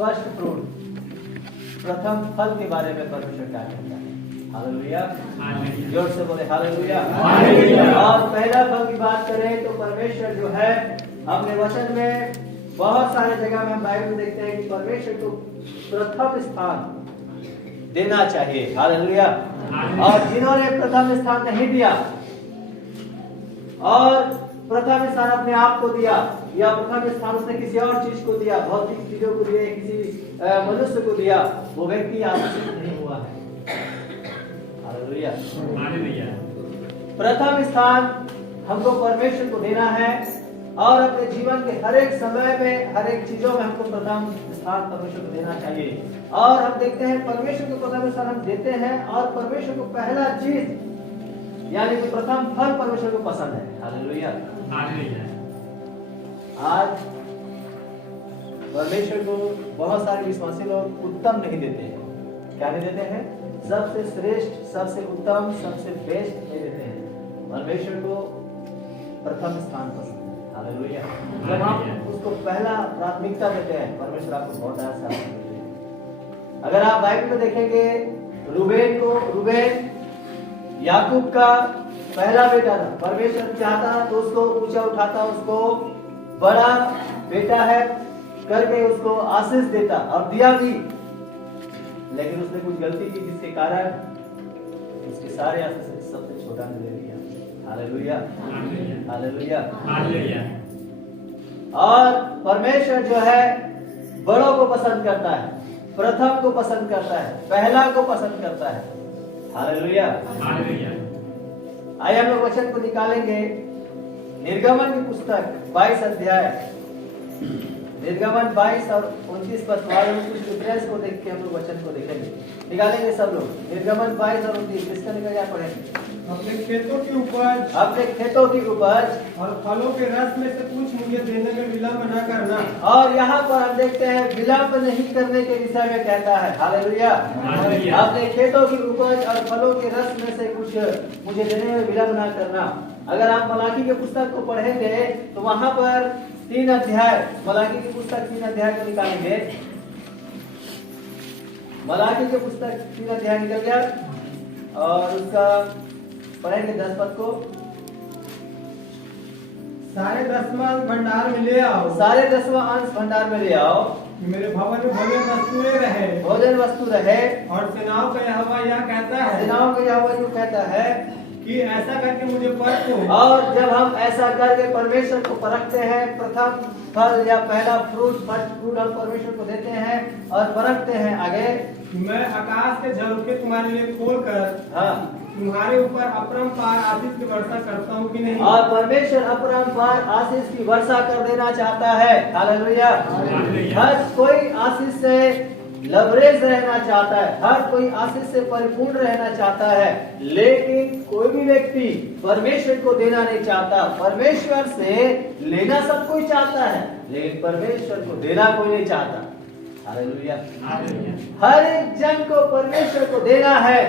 First fruit, प्रथम फल के बारे में परमेश्वर क्या कहता है? हालेलुया, जोर से बोले हालेलुया। और पहला फल की बात करें तो परमेश्वर जो है अपने वचन में बहुत सारे जगह में हम बाइबल में देखते हैं कि परमेश्वर को प्रथम स्थान देना चाहिए। हालेलुया। और जिन्होंने प्रथम स्थान नहीं दिया और प्रथम स्थान अपने आप को दिया या प्रथम स्थान उसने किसी और चीज को दिया, भौतिक चीजों को दिया, किसी मनुष्य को दिया, वो व्यक्ति आशीषित नहीं हुआ है। हालेलुया। प्रथम स्थान हमको परमेश्वर को देना है और अपने जीवन के हर एक समय में, हर एक चीजों में हमको प्रथम स्थान परमेश्वर को देना चाहिए। और हम देखते हैं परमेश्वर को प्रथम स्थान हम देते हैं और परमेश्वर को पहला चीज यानी कि प्रथम फल परमेश्वर को पसंद है। हालेलुया। आज परमेश्वर को बहुत सारे विश्वासी लोग उत्तम नहीं देते हैं। क्या नहीं देते हैं? सबसे श्रेष्ठ, सबसे उत्तम, सबसे बेस्ट नहीं देते हैं। परमेश्वर को प्रथम स्थान पसंद है। हालेलुया। जब आप उसको पहला प्राथमिकता देते हैं, परमेश्वर आपको बहुत सारा देते हैं। अगर आप बाइबल में देखेंगे, रूबेन याकूब का पहला बेटा था। परमेश्वर चाहता तो उसको ऊंचा उठाता, उसको बड़ा बेटा है करके उसको आशीष देता और दिया भी, लेकिन उसने कुछ गलती की जिसके कारण उसके सारे आशीष सबसे छोटा ने ले लिया। Hallelujah, hallelujah. और परमेश्वर जो है बड़ों को पसंद करता है, प्रथम को पसंद करता है, पहला को पसंद करता है। हालेलुया। आइए हम लोग वचन को निकालेंगे। निर्गमन की पुस्तक 22 अध्याय, निर्गमन 22 और 29 पद कुछ डिफरेंस को देख के हम लोग वचन को देखेंगे। निकालेंगे सब लोग। निर्गमन 22 और 29 इसका निकल क्या पढ़ेंगे? अपने खेतों की उपज, अपने खेतों की उपज और फलों के रस में से कुछ मुझे देने में विलम्ब न करना। और यहाँ पर हम देखते हैं विलम्ब नहीं करने के विषय में कहता है। हालेलुया। अपने खेतों की उपज और फलों के रस में से कुछ मुझे देने में विलम्ब न करना। अगर आप मलाकी के पुस्तक को पढ़ेंगे तो वहां पर 3 अध्याय, मलाकी की पुस्तक 3 अध्याय को निकालेंगे। मलाकी के पुस्तक 3 अध्याय निकल गया और उसका पढ़ेंगे 10 पद को। सारे 10वां अंश भंडार में ले आओ, सारे 10वां अंश भंडार में ले आओ, मेरे भवन में भोजन वस्तुएं रहे, भोजन वस्तु रहे। और सेनाओं का यहोवा यह कहता है, सेनाओं का यहोवा यूं कहता है कि ऐसा करके मुझे परखो। और जब हम ऐसा करके परमेश्वर को परखते हैं, प्रथम फल या पहला फ्रूट, फर्स्ट फ्रूट हम परमेश्वर को देते हैं और परखते हैं। आगे, मैं आकाश के झरोखे तुम्हारे लिए खोलकर हाँ, तुम्हारे ऊपर अपरंपार आशीष की वर्षा करता हूँ कि नहीं। और परमेश्वर अपरंपार आशीष की वर्षा कर देना चाहता है। हालेलुया। हर कोई आशीष से लबरेज रहना चाहता है, हर कोई आशीष से परिपूर्ण रहना चाहता है, लेकिन कोई भी व्यक्ति परमेश्वर को देना नहीं चाहता। परमेश्वर से लेना सब कोई चाहता है, लेकिन परमेश्वर को देना कोई नहीं चाहता। हालेलुया। हर एक जन को परमेश्वर को देना है।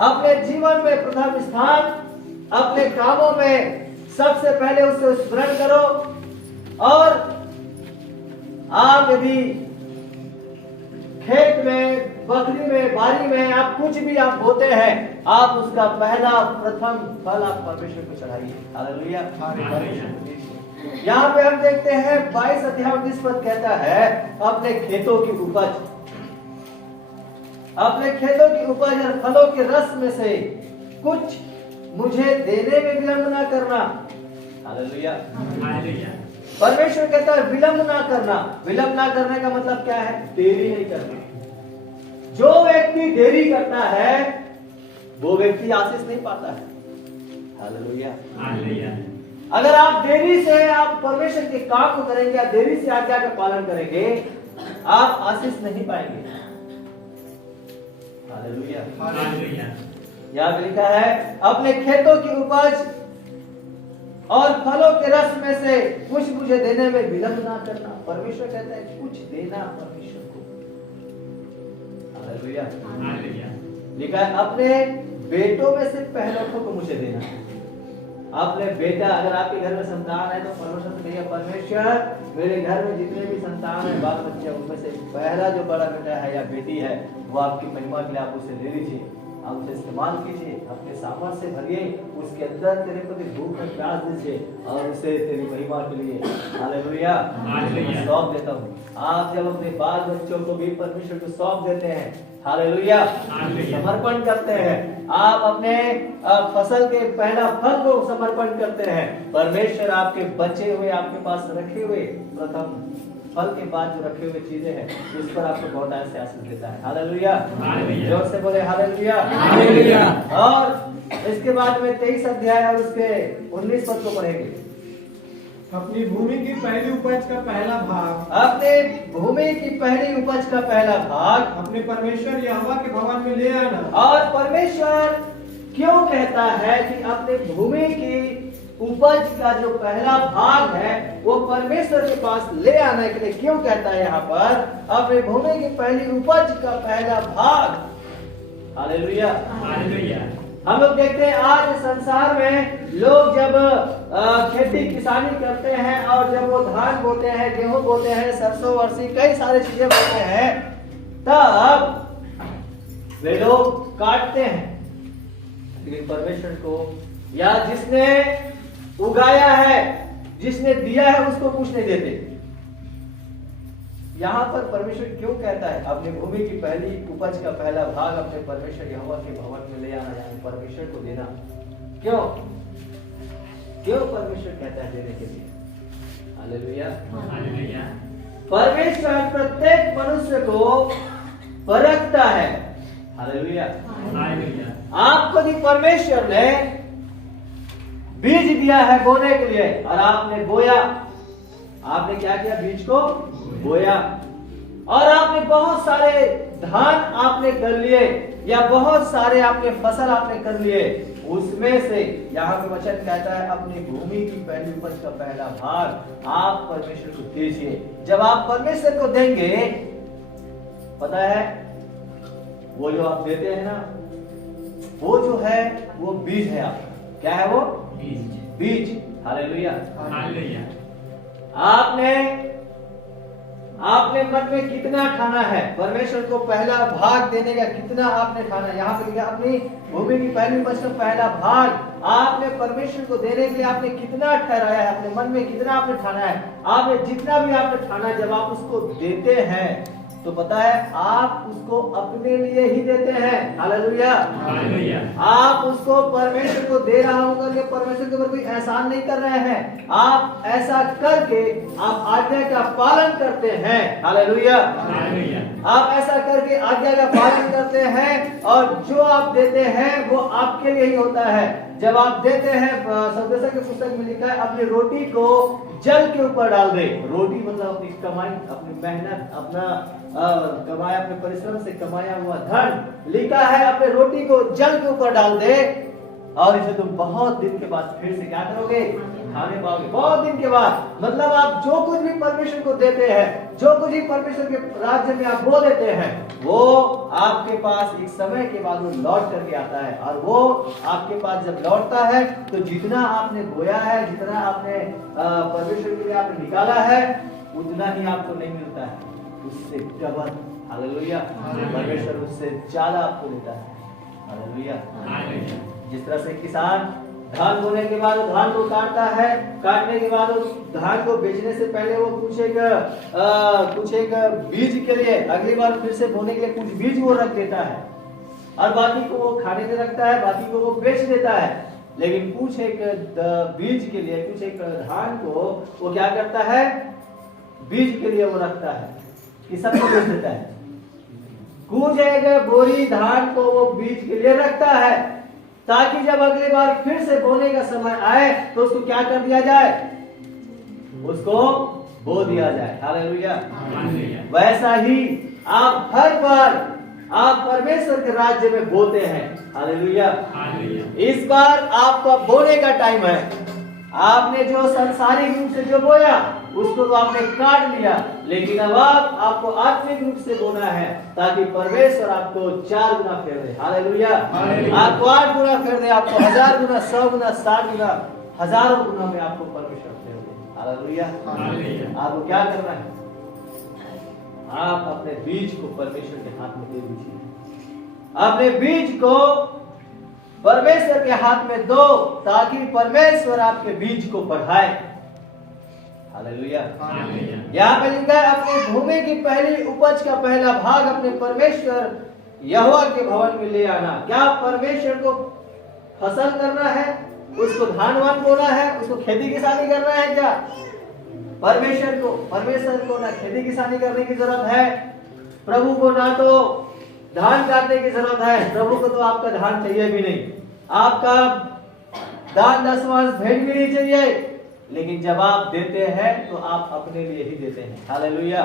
अपने जीवन में प्रथम स्थान, अपने कामों में सबसे पहले उससे स्मरण करो। और आप यदि खेत में, बकरी में, बारी में आप कुछ भी आप बोते हैं, आप उसका पहला प्रथम फल आप परमेश्वर को चढ़ाइए। हालेलुया। यहाँ पे हम देखते हैं 22 अध्याय 19 पद कहता है अपने खेतों की उपज, अपने खेतों की उपज और फलों के रस में से कुछ मुझे देने में विलम्ब ना करना। हालेलुया। परमेश्वर कहता है विलम्ब ना करना। विलम्ब ना करने का मतलब क्या है? देरी नहीं करना। जो व्यक्ति देरी करता है वो व्यक्ति आशीष नहीं पाता है। हालेलुया। अगर आप देरी से आप परमेश्वर के काम को करेंगे या देरी से आज्ञा का पालन करेंगे, आप आशीष नहीं पाएंगे। हालेलुया। यहाँ पे लिखा है अपने खेतों की उपज और फलों के रस में से कुछ मुझे देने में विलम्ब ना करना। परमेश्वर कहता है कुछ देना परमेश्वर को। हालेलुया। लिखा है अपने बेटों में से पहलों को मुझे देना। अपने बेटा, अगर आपके घर में संतान है तो परमेश्वर से कहिए, परमेश्वर मेरे घर में जितने भी संतान है, बाल बच्चे, उनमें से पहला जो बड़ा बेटा है या बेटी है, वो आपकी महिमा के लिए आप उसे ले लीजिए, आप उसे इस्तेमाल कीजिए, अपने सामर्थ से भरिए, उसके अंदर तेरे प्रति भूख में प्यास दीजिए और उसे तेरी महिमा के लिए हालेलुया सौंप देता हूँ। आप जब अपने बाल बच्चों को भी परमेश्वर को सौंप देते हैं, हालेलुया समर्पण करते हैं, आप अपने फसल के पहला फल को समर्पण करते हैं, परमेश्वर आपके बचे हुए, आपके पास रखे हुए प्रथम फल के बाद जो रखे हुए चीजें हैं, उस पर आपको बहुत ऐसे आशीष देता है। हालेलुया, जोर से बोले हालेलुया। और इसके बाद में 23 अध्याय और उसके 19 पद को पढ़ेंगे। अपनी भूमि की पहली उपज का पहला भाग, अपने भूमि की पहली उपज का पहला भाग अपने परमेश्वर यहोवा के भवन में ले आना। और परमेश्वर क्यों कहता है कि अपने भूमि की उपज का जो पहला भाग है वो परमेश्वर के पास ले आने के लिए क्यों कहता है? यहाँ पर अपने भूमि की पहली उपज का पहला भाग, हालेलुया। हम लोग देखते हैं आज संसार में लोग जब खेती किसानी करते हैं और जब वो धान बोते हैं, गेहूं बोते हैं, सरसों वर्षी कई सारी चीजें बोते हैं, तब वे लोग काटते हैं, लेकिन परमेश्वर को या जिसने उगाया है, जिसने दिया है, उसको कुछ नहीं देते। यहाँ पर परमेश्वर क्यों कहता है अपनी भूमि की पहली उपज का पहला भाग अपने परमेश्वर यहोवा के भवन में ले आना, यानी परमेश्वर को देना? क्यों परमेश्वर कहता है देने के लिए? हालेलुया। परमेश्वर प्रत्येक मनुष्य को परखता है। हालेलुया। आपको भी परमेश्वर ने बीज दिया है बोने के लिए और आपने बोया। आपने क्या किया? बीज को बोया और आपने बहुत सारे धान आपने कर लिए या बहुत सारे आपने फसल आपने कर लिए। उसमें से यहाँ पे वचन कहता है अपनी भूमि की पहली उपज का पहला भाग आप परमेश्वर को दीजिए। जब आप परमेश्वर को देंगे, पता है वो जो आप देते हैं ना, वो जो है वो बीज है आपका। क्या है वो? बीज। हालेलुया। आपने मन में कितना ठाना है परमेश्वर को पहला भाग देने का? कितना आपने ठाना? यहाँ पे लिखा अपनी भूमि की पहली उपज का पहला भाग आपने परमेश्वर को देने के लिए आपने कितना ठहराया है? अपने मन में कितना आपने ठाना है? आपने जितना भी आपने ठाना, जब आप उसको देते हैं तो पता है आप उसको अपने लिए ही देते हैं। हालेलुया। आप उसको परमेश्वर को दे रहा हूं करके परमेश्वर के ऊपर कोई एहसान नहीं कर रहे हैं। आप ऐसा करके आप आज्ञा का पालन करते हैं। हालेलुया। आप ऐसा करके आज्ञा का पालन करते हैं और जो आप देते हैं वो आपके लिए ही होता है। जब आप देते हैं, सदस्य की पुस्तक में लिखा है अपनी रोटी को जल के ऊपर डाल दे। रोटी मतलब अपनी कमाई, अपनी मेहनत, अपना कमाया, अपने परिश्रम से कमाया हुआ धन। लिखा है अपने रोटी को जल के ऊपर डाल दे और इसे तुम बहुत दिन के बाद फिर से क्या करोगे? खाने पाओगे। बहुत दिन के बाद मतलब आप जो कुछ भी परमेश्वर को देते हैं, जो कुछ भी परमेश्वर के राज्य में आप बो देते हैं, वो आपके पास एक समय के बाद वो लौट करके आता है। और वो आपके पास जब लौटता है तो जितना आपने बोया है, जितना आपने परमेश्वर के लिए आपने निकाला है, उतना ही आपको नहीं मिलता है, उससे डबल। हालेलुया। परमेश्वर उससे ज्यादा आपको देता है। हालेलुया। जिस तरह से किसान धान बोने के बाद वो धान को काटता है, काटने के बाद वो धान को बेचने से पहले वो कुछ एक बीज के लिए अगली बार फिर से बोने के लिए कुछ बीज वो रख देता है और बाकी को वो खाने के रखता है, बाकी को वो बेच देता है। लेकिन कुछ एक बीज के लिए, कुछ एक धान को वो क्या करता है? बीज के लिए वो रखता है कि सबको बेच देता है। कुछ एक बोरी धान को वो बीज के लिए रखता है ताकि जब अगली बार फिर से बोने का समय आए तो उसको क्या कर दिया जाए? उसको बो दिया जाए। हालेलुया। वैसा ही आप हर बार आप परमेश्वर के राज्य में बोते हैं। हालेलुया। इस बार आपका बोने का टाइम है। आपने जो सांसारिक रूप से जो बोया उसको तो आपने काट लिया, लेकिन अब आपको आत्मिक रूप से बोना है ताकि परमेश्वर आपको 4 गुना फेर दे। हालेलुया। आपको 8 गुना फेर दे, आपको 1000 गुना, 100 गुना, 60 गुना हजारों गुना में आपको परमेश्वर देंगे। हालेलुया। आपको क्या करना है? आप अपने बीज को परमेश्वर के हाथ में दे दीजिए। अपने बीज को परमेश्वर के हाथ में दो, ताकि परमेश्वर आपके बीज को बढ़ाए। हालेलुया। यहाँ पे लिखा है अपनी भूमि की पहली उपज का पहला भाग अपने परमेश्वर यहोवा के भवन में ले आना। क्या परमेश्वर को फसल करना है? उसको धान बोना है? उसको खेती किसानी करना है? क्या परमेश्वर को ना खेती किसानी करने की जरूरत है, प्रभु को ना तो धान काटने की जरूरत है। प्रभु को तो आपका धान चाहिए भी नहीं, आपका दान दशमांश भेंट भी नहीं चाहिए, लेकिन जब आप देते हैं तो आप अपने लिए ही देते हैं। हालेलुया।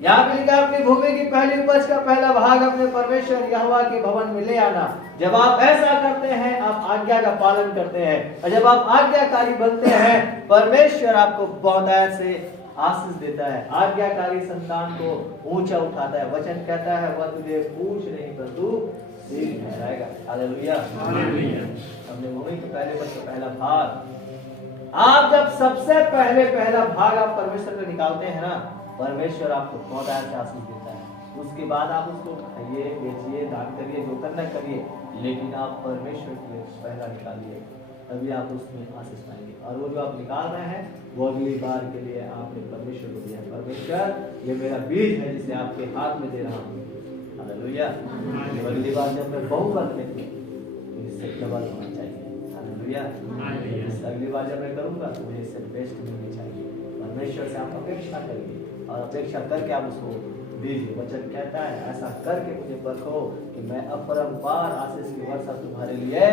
यहाँ पे लिखा अपनी भूमि की पहली उपज का पहला भाग अपने परमेश्वर यहोवा के भवन में ले आना। जब आप ऐसा करते हैं, आप आज्ञा का पालन करते हैं, और जब आप आज्ञाकारी बनते हैं, परमेश्वर आपको बहुतायत से आशीष देता है। आज्ञाकारी संतान को ऊंचा उठाता है। वचन कहता है वह तुझे पूछ नहीं परंतु सीख ठहराएगा। हालेलुया। अपने भूमि के पहले उपज का पहला भाग, आप जब सबसे पहले पहला भाग आप परमेश्वर को निकालते हैं ना, परमेश्वर आपको बहुत ऐसा आशीष देता है। उसके बाद आप उसको खाइए, बेचिए, दान करिए, जो करना करिए, लेकिन आप परमेश्वर के लिए पहला निकालिए, तभी आप उसमें आशीष पाएंगे। और वो जो आप निकाल रहे हैं वो अगली बार के लिए आपने परमेश्वर को दिया। परमेश्वर, ये मेरा बीज है जिसे आपके हाथ में दे रहा हूँ। हालेलुया। अगली बार जब मैं बहुमत में तो इससे डबल होना चाहिए। हालेलुया। अगली बार जब मैं करूंगा तो मुझे इससे बेस्ट मिलनी चाहिए। परमेश्वर से आप अपेक्षा करिए, और अपेक्षा करके आप उसको दीजिए। वचन कहता है ऐसा करके मुझे परखो कि मैं अपरंपार आशीष की वर्षा तुम्हारे लिए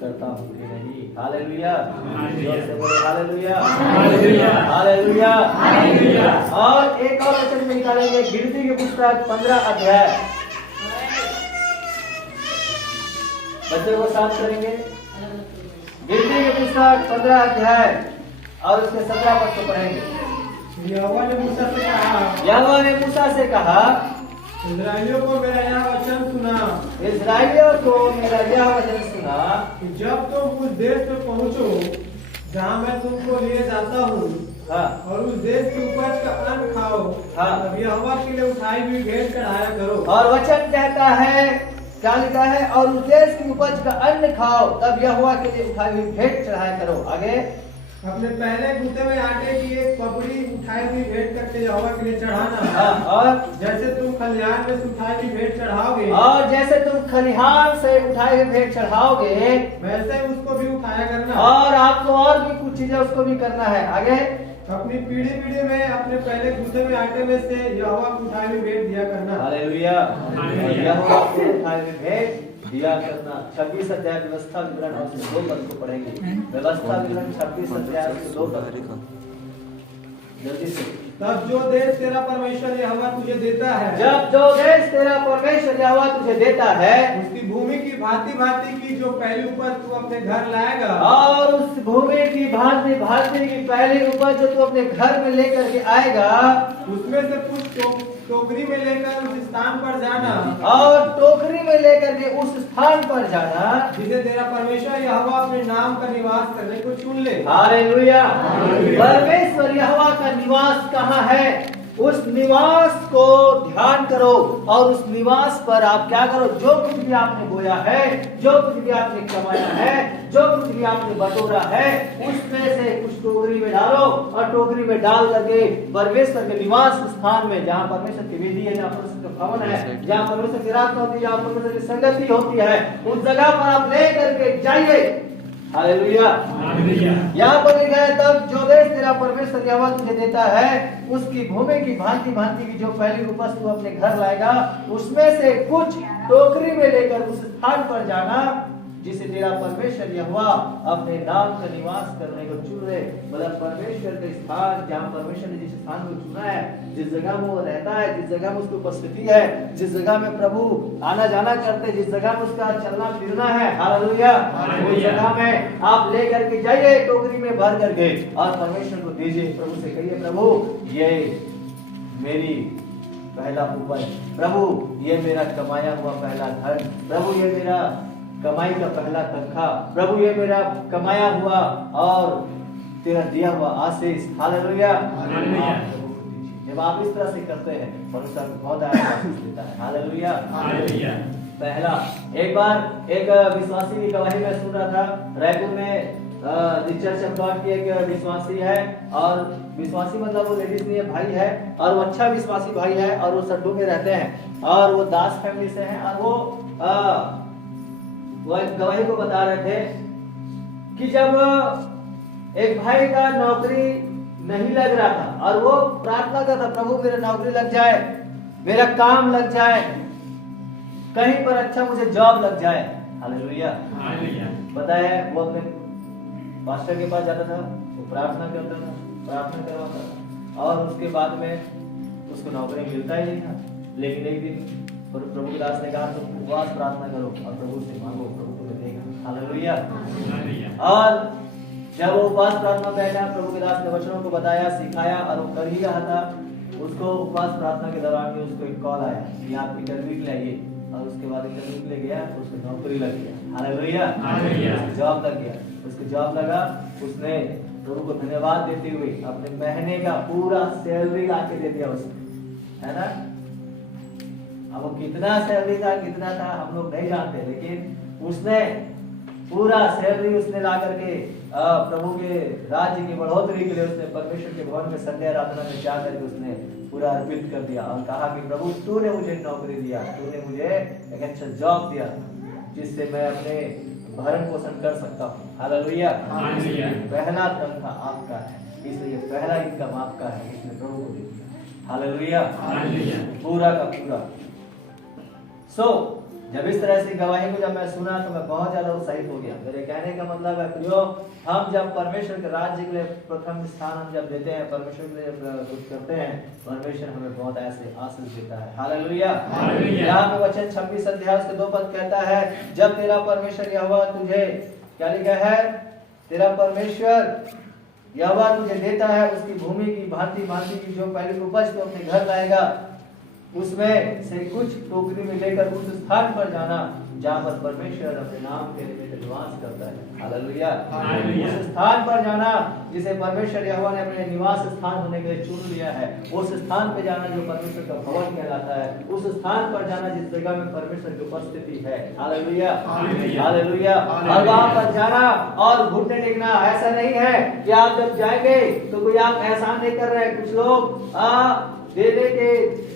करता हूँ कि नहीं। हालेलुया। जोर से बोलो हालेलुया। हालेलुया। और एक और वचन में निकालेंगे, गिनती की पुस्तक 15 अध्याय। बच्चे को साथ करेंगे। गिनती की पुस्तक 15 अध्याय और उसके 17 पद को पढ़ेंगे। यहोवा ने मूसा से कहा, इस्राएलियों को मेरा यह वचन सुना। इस्राएलियों को मेरा यह वचन सुना कि जब तुम उस देश में पहुँचो जहाँ मैं तुमको लिए जाता हूँ, और उस देश की उपज का अन्न खाओ, तब यहोवा के लिए उठाई हुई भेंट चढ़ाया करो। और वचन कहता है, क्या लिखा है? और उस देश की उपज का अन्न खाओ, तब यहोवा के लिए उठाई हुई भेंट चढ़ाया करो। आगे, अपने पहले गूंथे हुए आटे की एक पपड़ी उठाई हुई भेंट करके यहोवा के लिए चढ़ाना। और जैसे तुम खलिहान में से उठाई हुई भेंट चढ़ाओगे, और जैसे तुम खलिहान से उठाई हुई भेंट चढ़ाओगे, वैसे उसको भी उठाया करना। और आपको और भी कुछ चीजें उसको भी करना है। आगे, अपनी पीढ़ी में अपने पहले गूंथे हुए आटे में से यहोवा को उठाई हुई भेंट दिया करना। हालेलुया। यहोवा को उठाई हुई भेंट दिया करना। 26 अध्याय व्यवस्था विवरण और 2 पद को पढ़ेंगे। व्यवस्था विवरण 26 अध्याय के 2 पद। जल्दी से। तब जो देश तेरा परमेश्वर यहोवा तुझे देता है, जब जो देश तेरा परमेश्वर यहोवा तुझे देता है, उसकी भूमि की भांति भांति की जो पहली उपज तू अपने घर लाएगा, और उस भूमि की भांति भांति की पहली उपज जो तू अपने घर में लेकर के आएगा, उसमें से कुछ टोकरी में लेकर उस स्थान पर जाना, और टोकरी में लेकर के उस स्थान पर जाना जिसे तेरा परमेश्वर यहोवा अपने नाम का निवास करने को चुन ले। हालेलुया। परमेश्वर यहोवा का निवास कहाँ है? उस निवास को ध्यान करो, और उस निवास पर आप क्या करो? जो कुछ भी आपने बोया है, जो कुछ भी आपने कमाया है, जो कुछ भी आपने बटोरा है, उसमें से कुछ टोकरी में डालो, और टोकरी में डाल करके परमेश्वर के निवास स्थान में, जहाँ परमेश्वर की वेदी है, जहाँ परमेश्वर का भवन है, जहाँ परमेश्वर की आराधना होती है, जहाँ परमेश्वर की संगति होती है, उस जगह पर आप ले करके जाइए। हालेलुया। यहाँ पर लिखा है, तब जो देश तेरा परमेश्वर यहोवा तुझे देता है, उसकी भूमि की भांति भांति की जो पहली उपज तू अपने घर लाएगा, उसमें से कुछ टोकरी में लेकर उस स्थान पर जाना जिसे तेरा परमेश्वर यहोवा अपने नाम का निवास करने को चुन ले। मतलब परमेश्वर का स्थान, जहाँ परमेश्वर ने जिस स्थान को चुना है, जिस जगह में वो रहता है, जिस जगह में उसकी उपस्थिति है, जिस जगह में प्रभु आना जाना करते, जिस जगह में उसका चलना फिरना है, हालेलुया, उस जगह में आप ले करके जाइए टोकरी में भर करके, और परमेश्वर को दीजिए। प्रभु से कहिए, प्रभु ये मेरी पहला उपज, प्रभु ये मेरा कमाया हुआ पहला धन, प्रभु ये मेरा कमाई का पहला तनख्वाह, प्रभु ये मेरा कमाया हुआ और तेरा दिया हुआ आशीष, हालेलुया। जब आप इस तरह से करते हैं परमेश्वर बहुत आशीष देता है, हालेलुया। पहला, एक बार एक विश्वासी की गवाही में सुन रहा था, रायपुर में चर्च ऑफ गॉड की एक विश्वासी है, और विश्वासी मतलब वो लेडीज नहीं है, भाई है, और वो अच्छा विश्वासी भाई है, और वो सड्डू में रहते हैं, और वो दास फैमिली से हैं, और वो एक गवाही को बता रहे थे कि जब एक भाई का नौकरी नहीं लग रहा था और वो प्रार्थना करता, प्रभु मेरा नौकरी लग जाए, मेरा काम लग जाए, कहीं पर अच्छा मुझे जॉब लग जाए, हालेलुया। पता है वो अपने पास्टर के पास जाता था, वो प्रार्थना करता था, प्रार्थना करवाता था, और उसके बाद में उसको नौकरी मिलता ही नहीं था। लेकिन एक दिन प्रभु के दास ने कहा तुम उपवास प्रार्थना करो और प्रभु से मांगो, प्रभु तुम्हें देगा, हालेलुया। और जब वो उपवास प्रार्थना बैठा, प्रभु के दास ने वचनों को बताया, सिखाया, और वो कर ही रहा था, उसको उपवास प्रार्थना के दौरान में उसको एक कॉल आया कि आप इंटरव्यू के लिए आइए, और उसके बाद इंटरव्यू के लिए गया, उसको नौकरी लग गया, हालेलुया, जॉब लग गया। उसको जॉब लगा, उसने प्रभु को धन्यवाद देते हुए अपने महीने का पूरा सैलरी ला के दे दिया उसने, है ना। अब वो कितना सैलरी था, कितना था हम लोग नहीं जानते, लेकिन उसने पूरा सैलरी उसने ला करके प्रभु के राज्य की बढ़ोतरी के लिए उसने परमेश्वर के भवन में संध्या आराधना में जा करके उसने पूरा अर्पित कर दिया, और कहा कि प्रभु तूने मुझे नौकरी दिया, तूने मुझे एक अच्छा जॉब दिया जिससे मैं अपने भरण पोषण कर सकता हूँ, हालेलुया। पहला तनख्वाह आपका है, इसलिए पहला इनकम आपका है, इसने प्रभु को दे दिया, हालेलुया, पूरा का पूरा। जब इस तरह से गवाही को जब मैं सुना तो मैं बहुत ज्यादा उत्साहित हो गया। मेरे कहने का मतलब है प्रियो, हम जब परमेश्वर के राज्य के लिए प्रथम स्थान हम जब देते हैं, परमेश्वर के लिए कुछ करते हैं, परमेश्वर हमें बहुत ऐसे आशीष देता है, हालेलुया। यहाँ पे वचन 26 अध्याय के 2 पद कहता है, जब तेरा परमेश्वर यहोवा तुझे, क्या लिखा है, तेरा परमेश्वर यहोवा तुझे देता है उसकी भूमि की भांति भांति की जो पहली उपज को अपने घर लाएगा, उसमें से कुछ टोकरी में लेकर उस स्थान पर जाना जहाँ पर परमेश्वर अपने नाम के निमित्त निवास करता है, हालेलुया। उस स्थान पर जाना जिसे परमेश्वर यहोवा ने अपने निवास स्थान होने के लिए चुन लिया है, उस स्थान पे जाना जो परमेश्वर का भवन कहलाता है, उस स्थान पर जाना जिस जगह में परमेश्वर की उपस्थिति है, हालेलुया, हालेलुया। और वहाँ पर जाना और घुटने टेकना, ऐसा नहीं है कि आप जब जाएंगे तो कोई आप एहसान नहीं कर रहे। कुछ लोग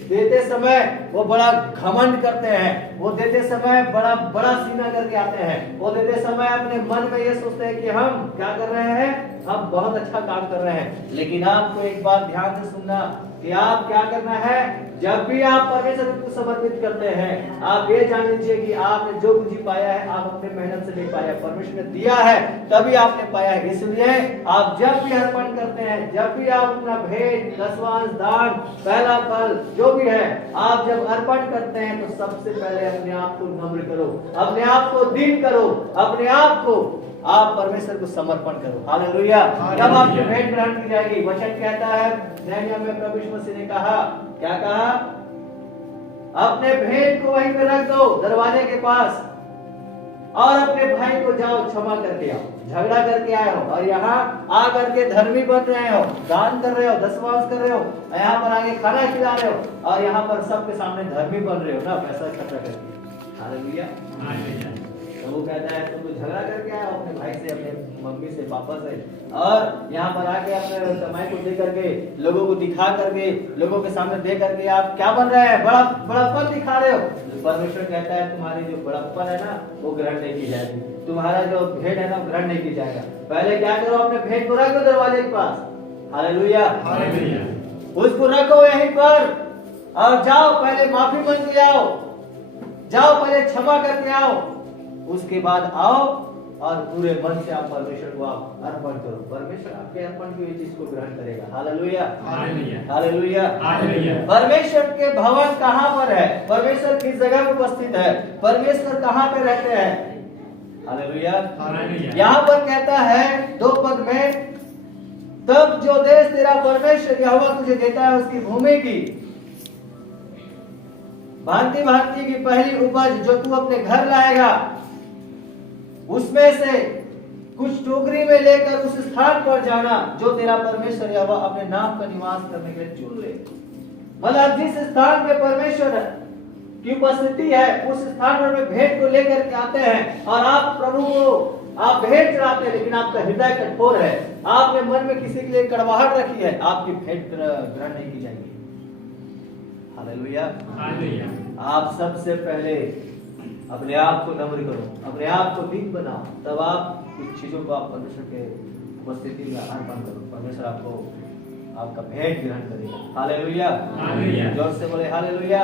देते समय वो बड़ा घमंड करते हैं, वो देते समय बड़ा बड़ा सीना करके आते हैं, वो देते समय अपने मन में ये सोचते हैं कि हम क्या कर रहे हैं, हम बहुत अच्छा काम कर रहे हैं। लेकिन आपको एक बात ध्यान से सुनना कि आप क्या करना है, जब भी आप परमेश्वर को समर्पित करते हैं, आप ये जान लीजिए कि आपने जो कुछ पाया है आप अपने मेहनत से नहीं पाया, परमेश्वर ने दिया है तभी आपने पाया है। इसलिए आप जब भी अर्पण करते हैं, जब भी आप अपना भेंट, दसवांश, दान, पहला फल जो भी है, आप जब अर्पण करते हैं तो सबसे पहले अपने आप को नम्र करो, अपने आप को दीन करो, अपने आप को आप परमेश्वर को समर्पण करो, हालेलुया। जब आपकी भेंट ग्रहण की जाएगी, वचन कहता है नहम्याह में प्रभु यीशु मसीह ने कहा, क्या कहा, अपने भेंट को वहीं पे रख दो दरवाजे के पास, और अपने भाई को जाओ क्षमा करके आओ, झगड़ा करके आए हो और यहाँ आ करके धर्मी बन रहे हो, दान कर रहे हो, दसवांश कर रहे हो, यहाँ पर आगे खाना खिला रहे हो और यहाँ पर सबके सामने धर्मी बन रहे हो ना, पैसा इकट्ठा करके, हालेलुया। तो वो कहता है तुम झगड़ा करके आए अपने भाई से, अपने मम्मी से, पापा से, और यहाँ पर आके अपने कमाई को दे करके, लोगों को दिखा करके, लोगों के सामने दे करके आप क्या बन रहे हैं, बड़ा बड़ापन दिखा रहे हो। परमेश्वर कहता है तुम्हारी जो बड़ापन है ना वो ग्रहण नहीं की जाएगी, तुम्हारा जो भेंट है ना ग्रहण नहीं की जाएगा। पहले क्या करो, अपने भेंट को रखो दरवाजे के पास, हालेलुया, उसको रखो यहीं पर और जाओ, पहले माफी मांग के आओ, जाओ पहले क्षमा करके आओ, उसके बाद आओ और पूरे मन से आप परमेश्वर को आप अर्पण करो, परमेश्वर आपके अर्पण की चीज को ग्रहण करेगा, हालेलुया, हालेलुया, हालेलुया। परमेश्वर के भवन कहाँ पर है, परमेश्वर किस जगह में उपस्थित है, परमेश्वर कहाँ पे रहते हैं, हालेलुया। यहाँ पर कहता है 2 पद में, तब जो देश तेरा परमेश्वर यहोवा तुझे देता है उसकी भूमि की भांति भांति की पहली उपज जो तू अपने घर लाएगा, उसमें से कुछ टोकरी में लेकर उस स्थान पर जाना जो तेरा परमेश्वर यहोवा अपने नाम का निवास करने के लिए चुन ले। मतलब जिस स्थान पे परमेश्वर की उपस्थिति है उस स्थान पर में भेंट को लेकर के आते हैं और आप प्रभु को आप भेंट चढ़ाते हैं, लेकिन आपका हृदय कठोर है, आपने मन में किसी के लिए कड़वाहट रखी है, आपकी भेंट ग्रहण नहीं की जाएगी। हालेलुया। आप सबसे पहले अपने आप को नम्र करो, अपने आप को दीन बनाओ, तब आप कुछ चीजों को आप परमेश्वर के उपस्थिति में अर्पण करो, परमेश्वर आपको आपका भेंट ग्रहण करेगा। हालेलुया। जोर से बोले हालेलुया।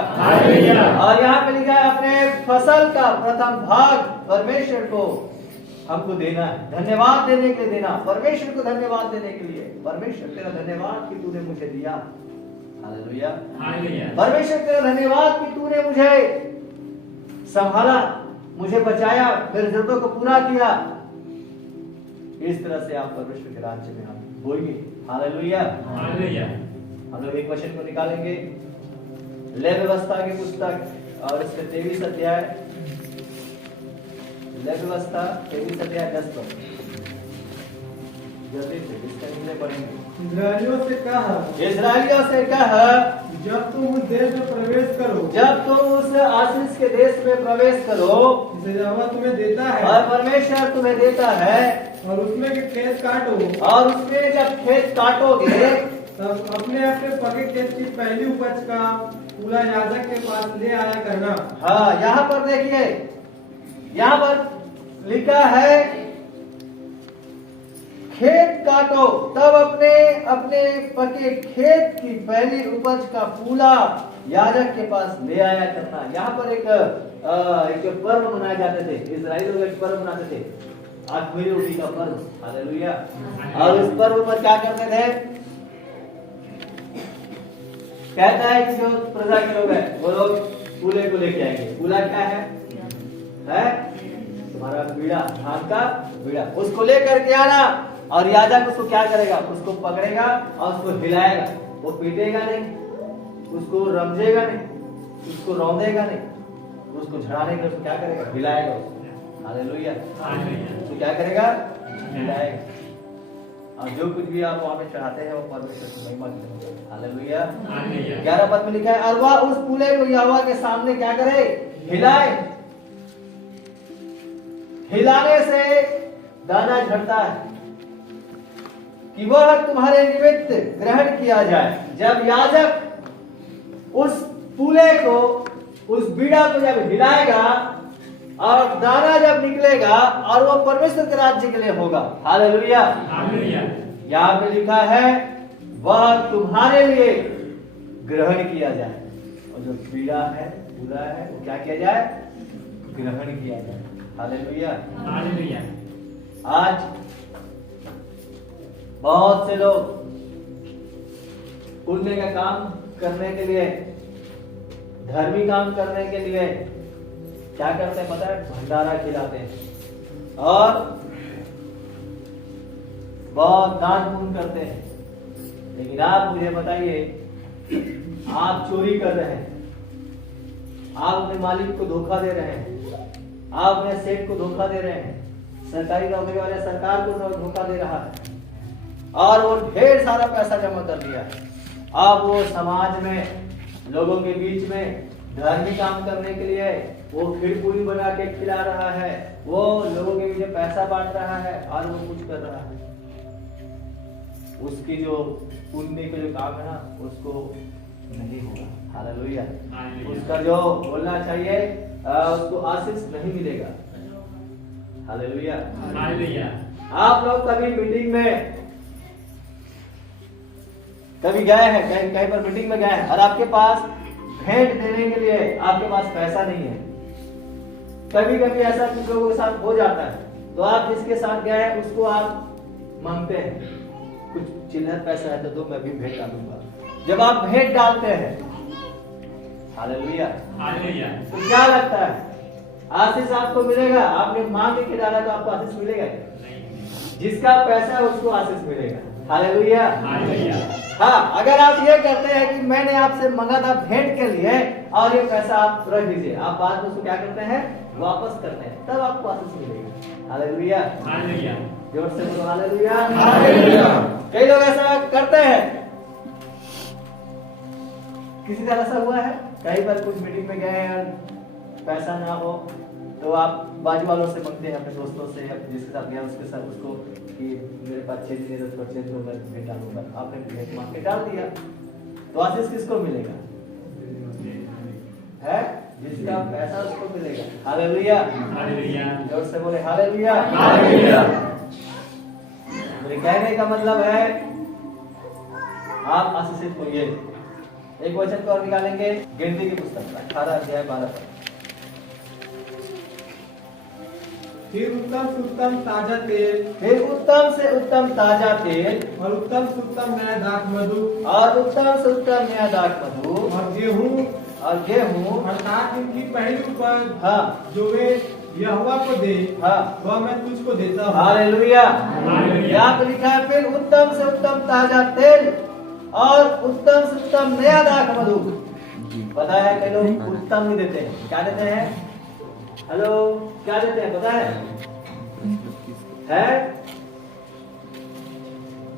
और यहाँ पे लिखा है अपने फसल का प्रथम भाग परमेश्वर को हमको देना है, धन्यवाद देने के लिए देना, परमेश्वर को धन्यवाद देने के लिए। परमेश्वर तेरा धन्यवाद कि तूने मुझे दिया। हालेलुया। परमेश्वर तेरा धन्यवाद कि तूने मुझे संभाला, मुझे बचाया, मेरी जरूरतों को पूरा किया। इस तरह से आप परमेश्वर के राज्य में आप बोलिए हालेलुया। हम लोग एक वचन को निकालेंगे, लेवी व्यवस्था की पुस्तक और इसके 23 अध्याय, लेवी व्यवस्था 23 अध्याय 10 पद। जल्दी से इसका इंग्लिश पढ़ेंगे। इस्राएलियों से कहा जब तुम उस देश में प्रवेश करो, जब तुम उस आशीष के देश में प्रवेश करो जिसे यहोवा तुम्हें देता है और परमेश्वर तुम्हें देता है, और उसमें के खेत काटो, और उसमें जब खेत काटोगे तब अपने अपने पके खेत की पहली उपज का पूरा याजक के पास ले आया करना। हाँ, यहाँ पर देखिए, यहाँ पर लिखा है खेत काटो तब अपने अपने पके खेत की पहली उपज का फूला याजक के पास ले आया करना। यहाँ पर एक पर्व मनाए जाते थे, इस्राएली लोग एक पर्व मनाते थे, आठवीं रोटी का पर्व। हालेलुया। और उस पर्व पर क्या करते थे? कहता है कि जो प्रजा के लोग हैं वो लोग फूले को लेके आएंगे। फूला क्या है? तुम्हारा बीड़ा, धान का बीड़ा, उसको लेकर के आना और याजक उसको क्या करेगा? उसको पकड़ेगा और उसको हिलाएगा। वो पीटेगा नहीं, उसको रमजेगा नहीं, उसको रौंदेगा नहीं, उसको झड़ाने के लिए उसको क्या करेगा? हिलाएगा उसको। हालेलुया। तो क्या करेगा? हिलाएगा। और जो कुछ भी आप वहां पे चढ़ाते हैं वो परमेश्वर की महिमा के लिए। हालेलुया। 11 पद में लिखा है और वह उस फूले को यहोवा के सामने क्या करे? हिलाए। हिलाने से दाना झड़ता है कि वह तुम्हारे निमित्त ग्रहण किया जाए। जब याजक उस फूले को, उस बीड़ा को जब हिलाएगा और दाना जब निकलेगा और वो परमेश्वर के राज्य के लिए होगा। हालेलुया। यहाँ पे लिखा है वह तुम्हारे लिए ग्रहण किया जाए, और जो बीड़ा है, फूला है, वो क्या किया जाए? ग्रहण किया जाए। हालेलुया। आज बहुत से लोग पुण्य का काम करने के लिए, धर्मी काम करने के लिए क्या करते हैं पता है? भंडारा खिलाते हैं और बहुत दान पुण्य करते हैं। लेकिन आप मुझे बताइए, आप चोरी कर रहे हैं, आप अपने मालिक को धोखा दे रहे हैं, आप अपने सेठ को धोखा दे रहे हैं, सरकारी नौकरी वाले सरकार को धोखा दे रहा है और वो ढेर सारा पैसा जमा कर दिया है। अब वो समाज में, लोगों के बीच में धर्मी काम करने के लिए वो खीर-पूरी बना के खिला रहा है, वो लोगों के बीच पैसा बांट रहा है और वो कुछ कर रहा है। उसकी जो पुण्य का जो काम है ना, उसको नहीं होगा। हालेलुया। उसका जो बोलना चाहिए उसको आशीष नहीं मिलेगा। हालेलुया। आप लोग कभी मीटिंग में कभी गए हैं, कहीं पर मीटिंग में गए हैं और आपके पास भेंट देने के लिए आपके पास पैसा नहीं है। कभी कभी ऐसा कुछ लोगों के साथ हो जाता है, तो आप जिसके साथ गए हैं उसको आप मांगते हैं, कुछ चिल्लर पैसा है तो दो, मैं भी भेंट डालूंगा। जब आप भेंट डालते हैं, हालेलुया, तो क्या लगता है? आशीष आपको मिलेगा? आपने मांग के डाला तो आपको आशीष मिलेगा? जिसका पैसा है उसको आशीष मिलेगा। हालेलुया। हाँ, अगर आप ये करते हैं कि मैंने आपसे मांगा था भेंट के लिए और ये पैसा आप रख दीजिए, आप बाद में उसको क्या करते हैं? वापस करते हैं, तब आपको आशीष मिलेगा। हालेलुया, हालेलुया, जोर से बोलो हालेलुया। हालेलुया। कई लोग ऐसा करते हैं, किसी तरह ऐसा हुआ है, कई बार कुछ मीटिंग में गए हैं, पैसा ना हो तो आप बाजू वालों से मांगते हैं, अपने दोस्तों से, जिसके साथ गया उसके साथ, उसको कि मेरे पास 6 दिन 10% तो मैं भेंट डालूंगा। आपने भेंट मांग के डाल दिया तो आशीष किसको मिलेगा? है जिसका पैसा उसको मिलेगा। हालेलुया, हालेलुया, जोर से बोले हालेलुया। हालेलुया। मेरे कहने का मतलब है आप आशीषित होइए। एक वचन को और निकालेंगे, गिनती की पुस्तक 18 अध्याय 12 पद। फिर उत्तम से उत्तम ताजा तेल, फिर उत्तम से उत्तम ताजा तेल, और उत्तम से उत्तम नया दाख मधु, और उत्तम से उत्तम नया दाख मधु, और गेहूं अर्थात इनकी पहली उपज, हाँ, जो वे यहोवा को दे, हाँ, वह मैं तुझको देता हूँ। हालेलुया। हालेलुया। यहाँ पे लिखा है फिर उत्तम से उत्तम ताजा तेल और उत्तम से उत्तम नया दाख मधु। पता है कई लोग उत्तम नहीं देते हैं, क्या देते हैं? हेलो, क्या देते हैं पता है?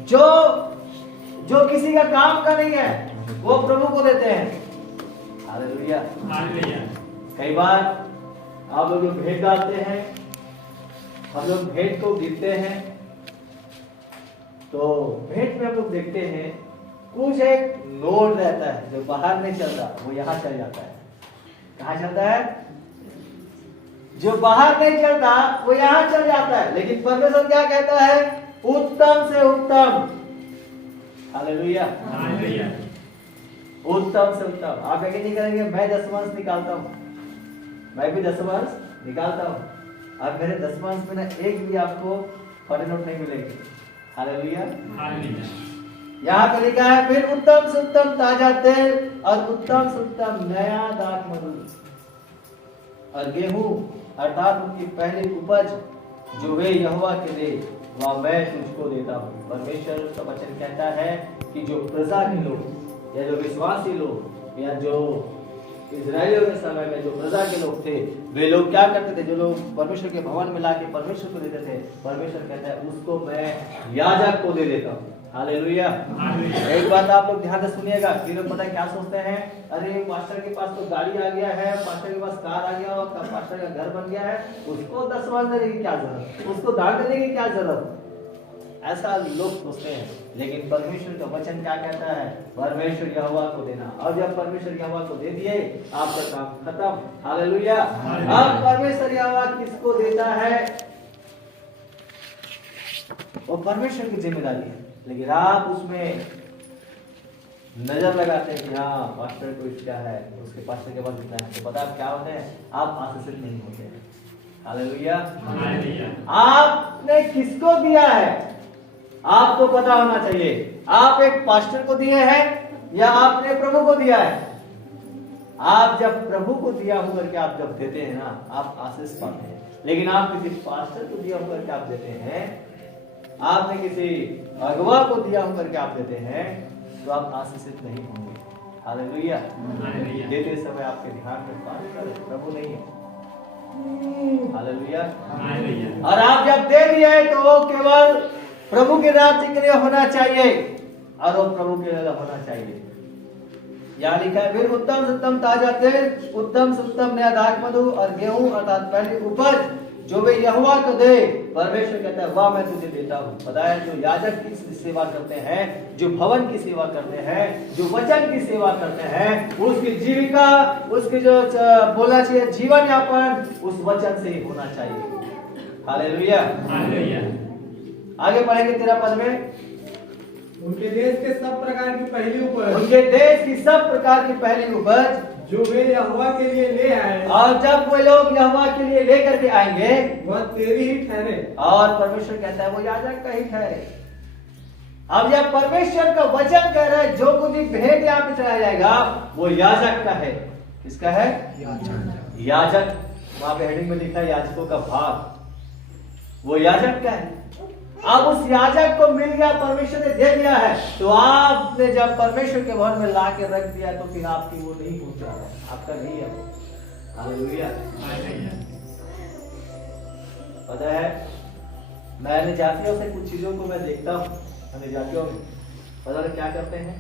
जो किसी का काम का नहीं है वो प्रभु को देते हैं। Hallelujah, hallelujah. कई बार आप लोग भेंट डालते हैं, हम लोग भेंट को गिनते हैं, तो भेंट में हम लोग देखते हैं कुछ एक नोट रहता है जो बाहर नहीं चलता, वो यहाँ चल जाता है। कहाँ चलता है? जो बाहर नहीं चलता वो यहाँ चल जाता है। लेकिन परमेश्वर क्या कहता है? उत्तम से उत्तम। Hallelujah, hallelujah. उत्तम से उत्तम। आप यकीन नहीं करेंगे, मैं दशमांश निकालता हूँ, मैं भी दशमांश निकालता हूँ, और मेरे दशमांश में ना एक भी आपको फटे नोट नहीं मिलेगी। Hallelujah, hallelujah. यहाँ पे लिखा है फिर उत्तम से उत्तम ताजा तेल और उत्तम से उत्तम नया दाख मधु और गेहूं अर्थात उनकी पहली उपज, जो वे यहोवा के दे, वह मैं तुझको देता हूँ। परमेश्वर का वचन कहता है कि जो प्रजा के लोग या जो विश्वासी लोग या जो इजराइलियों के समय में जो प्रजा के लोग थे, वे लोग क्या करते थे? जो लोग परमेश्वर के भवन में लाके परमेश्वर को देते थे, परमेश्वर कहता है उसको मैं याजक को दे देता हूँ। हालेलुया। एक बात आप लोग ध्यान से सुनिएगा। कि लोग पता है क्या सोचते हैं? अरे पास्टर के पास तो गाड़ी आ गया है, पास्टर के पास कार आ गया और पास्टर का घर बन गया है, उसको दशमांश देने की क्या जरूरत, उसको दान देने की क्या जरूरत? ऐसा लोग सोचते हैं। लेकिन परमेश्वर का वचन क्या कहता है? परमेश्वर यहोवा को देना। और जब परमेश्वर यहोवा को दे दिए, आपका काम खत्म। हालेलुया। अब परमेश्वर यहोवा किसको देता है? वो परमेश्वर की जिम्मेदारी है। लेकिन आप उसमें नजर लगाते हैं कि हाँ पास्टर को क्या है, उसके पास्टर के पास इतना है, तो पता क्या होता है? आप आशीषित नहीं होते हैं। हालेलुया। आपने किसको दिया है आपको पता होना चाहिए। आप एक पास्टर को दिए हैं या आपने प्रभु को दिया है? आप जब प्रभु को दिया होकर के आप जब देते हैं ना, आप आशीष पाते हैं। लेकिन आप किसी पास्टर को दिया होकर के आप देते हैं, आपने किसी अगुवा को दिया होकर के आप देते हैं, तो आप आशीषित नहीं होंगे। हालेलुया। देते समय आपके ध्यान में पास्टर प्रभु नहीं है। हालेलुया। और आप जब दे दिए तो वो केवल प्रभु के राज्य के लिए होना चाहिए और वो प्रभु के लिए होना चाहिए। यहाँ लिखा है फिर उत्तम से उत्तम ताजा तेल, उत्तम से उत्तम नया दाख मधु और गेहूं अर्थात पहली उपज, जो वे यहोवा को दे। परमेश्वर कहता है वाह मैं तुझे देता हूँ। पता है जो याजक की सेवा करते हैं, जो भवन की सेवा करते हैं, जो वचन की सेवा करते हैं, उसकी जीविका, उसकी जो बोलना चाहिए जीवन यापन उस वचन से ही होना चाहिए। हालेलुया। आगे पढ़ेंगे 13 पद में। उनके देश के सब प्रकार की पहली उपज, उनके देश की सब प्रकार की पहली उपज, जो वे यहोवा के लिए ले आए, और जब वे लोग यहोवा के लिए लेकर के आएंगे, वह तेरी ही ठहरे। और परमेश्वर कहता है वो याजक का ही ठहरे। अब जब परमेश्वर का वचन कह रहा है जो कुछ भी भेंट यहाँ पे चढ़ाया जाएगा वो याजक का है। किसका है? याजक। वहां पे हेडिंग में लिखा है याजकों का भाग, वो याजक का है। अब उस याजक को मिल गया, परमेश्वर ने दे दिया है, तो आपने जब परमेश्वर के भवन में ला के रख दिया तो फिर आपकी वो नहीं पहुंचा है, आपका नहीं है। हालेलुया। पता है, मैं अन्य जातियों से कुछ चीजों को मैं देखता हूँ। अन्य जातियों में पता है क्या करते हैं,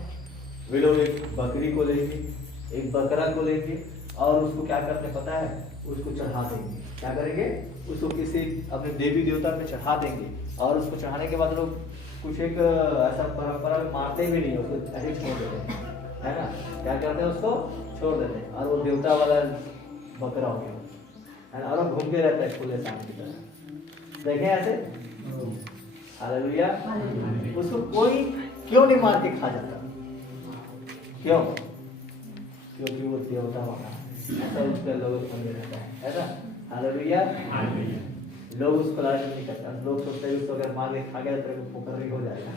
वे लोग एक बकरी को लेंगे, एक बकरा को लेंगे और उसको क्या करते हैं पता है, उसको चढ़ा देंगे। क्या करेंगे, उसको किसी अपने देवी देवता में चढ़ा देंगे और उसको चढ़ाने के बाद लोग कुछ एक ऐसा परंपरा मारते भी नहीं, उसको ऐसे छोड़ देते हैं, है ना। क्या करते हैं, उसको छोड़ देते हैं और वो देवता वाला बकरा हो गया, है ना, और वो घूमते रहता है खुले सांप की तरह। देखें ऐसे, हालेलुया। उसको कोई क्यों नहीं मार के खा जाता, क्यों? क्योंकि वो देवता वाला ऐसा उसके लोग समझ रहता है, ऐसा। हालेलुया। लोग उसको लालच नहीं करता, लोग सोचते हैं उसको अगर मार के खा गया तेरे को फुकरी हो जाएगा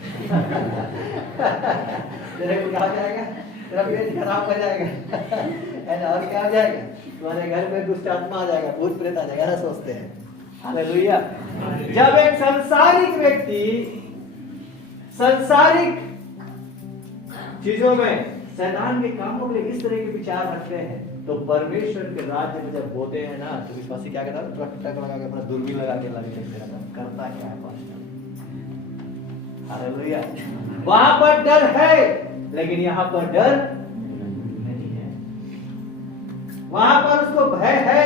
तेरे को क्या हो जाएगा, तेरा पेट खराब हो जाएगा, है ना, और क्या हो जाएगा, तुम्हारे घर में दुष्ट आत्मा आ जाएगा, भूत प्रेत आ जाएगा, ऐसा सोचते हैं। हालेलुया। जब एक सांसारिक व्यक्ति सांसारिक चीजों में शैतान के कामों के लिए इस तरह के विचार रखते हैं, तो परमेश्वर के राज्य में जब बोते हैं ना, तो विश्वासी क्या करता है, टक लगा के अपना दूरबीन लगा के लगे देखते रहता है, करता क्या है पास्टर। हालेलुया। वहां पर डर है लेकिन यहाँ पर डर नहीं है, वहां पर उसको भय है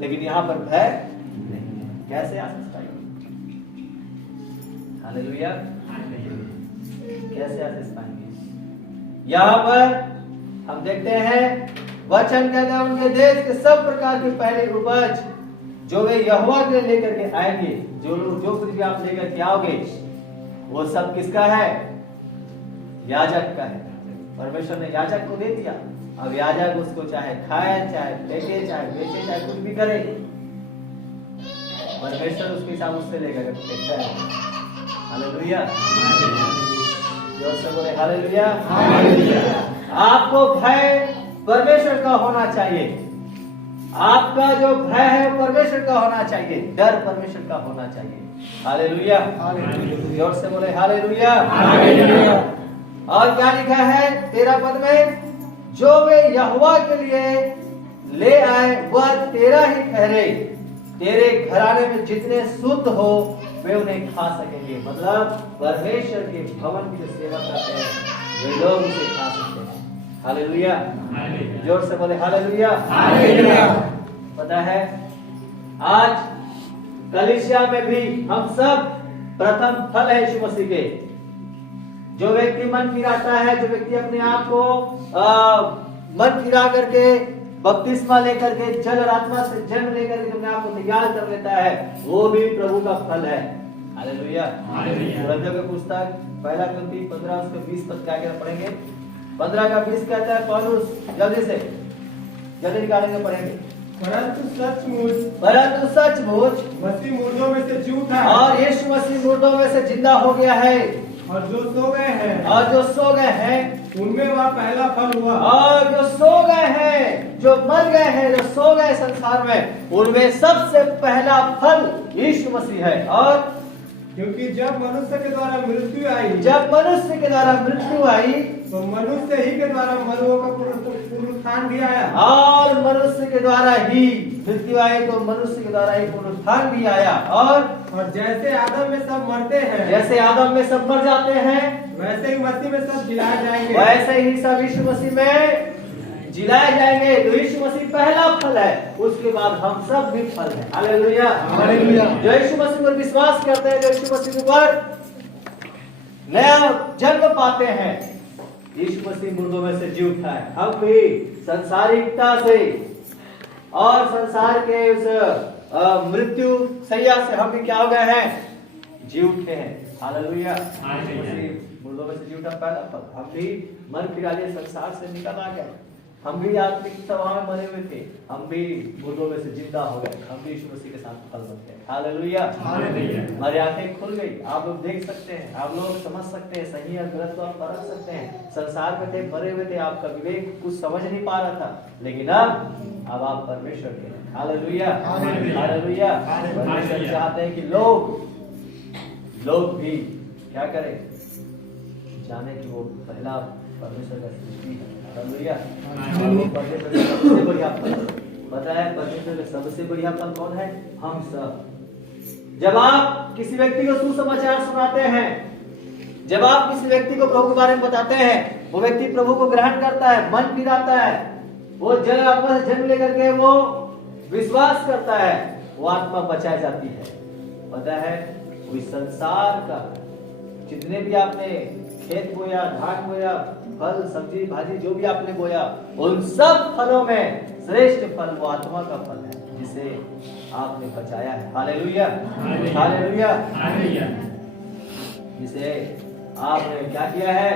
लेकिन यहाँ पर भय नहीं है। कैसे आ सकता है? हालेलुया। कैसे आ सकता है? यहाँ पर हम देखते हैं वचन कहते हैं उनके देश के सब प्रकार की पहली उपज जो वे यहोवा के लिए लेकर के आएंगे, जो कुछ भी आप लेकर के आओगे वो सब किसका है? याजक का है। परमेश्वर ने याजक को दे दिया, अब याजक उसको चाहे खाए, चाहे फेंके, चाहे बेचे, चाहे कुछ भी करे, परमेश्वर उसके हिसाब उससे लेकर फेंकता है। हालेलुया। जोर से बोले हालेलुया। आपको भय परमेश्वर का होना चाहिए, आपका जो भय है वो परमेश्वर का होना चाहिए, डर परमेश्वर का होना चाहिए। हालेलुया। जोर से बोले हालेलुया। और क्या लिखा है 13 पद में, जो वे यहोवा के लिए ले आए वह तेरा ही ठहरे, तेरे घराने में जितने शुद्ध हो वे उन्हें खा सकेंगे। मतलब परमेश्वर के भवन की जो सेवा करते हैं वे लोग उसे खा सकते हैं। हालेलुया। जोर से बोले हालेलुया। पता है आज कलीसिया में भी हम सब प्रथम फल है यीशु मसीह के। जो व्यक्ति मन फिराता है, जो व्यक्ति अपने आप को मन फिरा करके बपतिस्मा लेकर के जल और आत्मा से जन्म लेकर के अपने आप को तैयार कर लेता है, वो भी प्रभु का फल है। हालेलुया। कुरिन्थियों की पुस्तक 1 कुरिन्थी 15 उसके 20 पद क्या पढ़ेंगे। 15 का 20 कहता है, पौलुस जल्दी निकालेंगे, पढ़ेंगे। परंतु सचमुच मसीह मुर्दों में से जी उठा है, और यीशु मसीह मुर्दों में से जिंदा हो गया है, और जो सो गए हैं उनमें वह पहला फल हुआ। और जो सो गए हैं, जो मर गए हैं, जो सो गए संसार में, उनमें सबसे पहला फल यीशु मसीह है। और क्योंकि जब मनुष्य के द्वारा मृत्यु आई, तो मनुष्य ही के द्वारा मरुओं का पुनरुत्थान भी आया। और मनुष्य के द्वारा ही मृत्यु आई, तो मनुष्य के द्वारा ही पुनरुत्थान भी आया। और जैसे आदम में सब मरते हैं, जैसे आदम में सब मर जाते हैं, वैसे ही मसीह में सब जिलाए जाएंगे। वैसे ही सब यीशु मसीह में जिलाए जाएंगे। तो यीशु मसीह पहला फल है, उसके बाद हम सब भी फल है। हालेलुया। जो यीशु मसीह पर विश्वास करते हैं, जो यीशु मसीह पर नया जन्म पाते हैं, यीशु मसीह मुर्दों में से जी उठा है। हम भी संसारिकता से और संसार के उस मृत्यु सैया से हम भी क्या हो गए हैं? जी उठे हैं। हालेलुया। मुर्दों में से जी उठा पहला फल। हम भी मन फिरा लिए, संसार से निकल आ गए, हम भी आत्मिक स्वभाव में मरे हुए थे, हम भी मुर्दों में से जिंदा हो गए, हम भी यीशु मसीह के साथ फल बन गए। हालेलुया। हमारी आंखें खुल गई, आप लोग देख सकते हैं, आप लोग समझ सकते हैं, सही और गलत को आप परख सकते हैं। संसार में थे, मरे हुए थे, आपका विवेक कुछ समझ नहीं पा रहा था, लेकिन अब आप परमेश्वर के हैं। हालेलुया। हालेलुया। परमेश्वर चाहते हैं कि लोग भी क्या करें? जाने कि वो पहला परमेश्वर का सृष्टि है। हालेलुया। परमेश्वर का सबसे बढ़िया फल पता है? परमेश्वर का सबसे बढ़िया फल कौन है? हम सब जब आप किसी व्यक्ति को सुसमाचार सुनाते हैं, जब आप किसी व्यक्ति को प्रभु के बारे में बताते हैं, वो व्यक्ति प्रभु को ग्रहण करता है, मन फिराता है, वो जल आत्मा से जन्म लेकर के वो विश्वास करता है, वो आत्मा बचाई जाती है। पता है, कोई संसार का जितने भी आपने खेत बोया, धान बोया, फल सब्जी भाजी जो भी आपने बोया, उन सब फलों में श्रेष्ठ फल वो आत्मा का फल है जिसे आपने बचाया है। Hallelujah, hallelujah, hallelujah. जिसे आपने क्या किया है,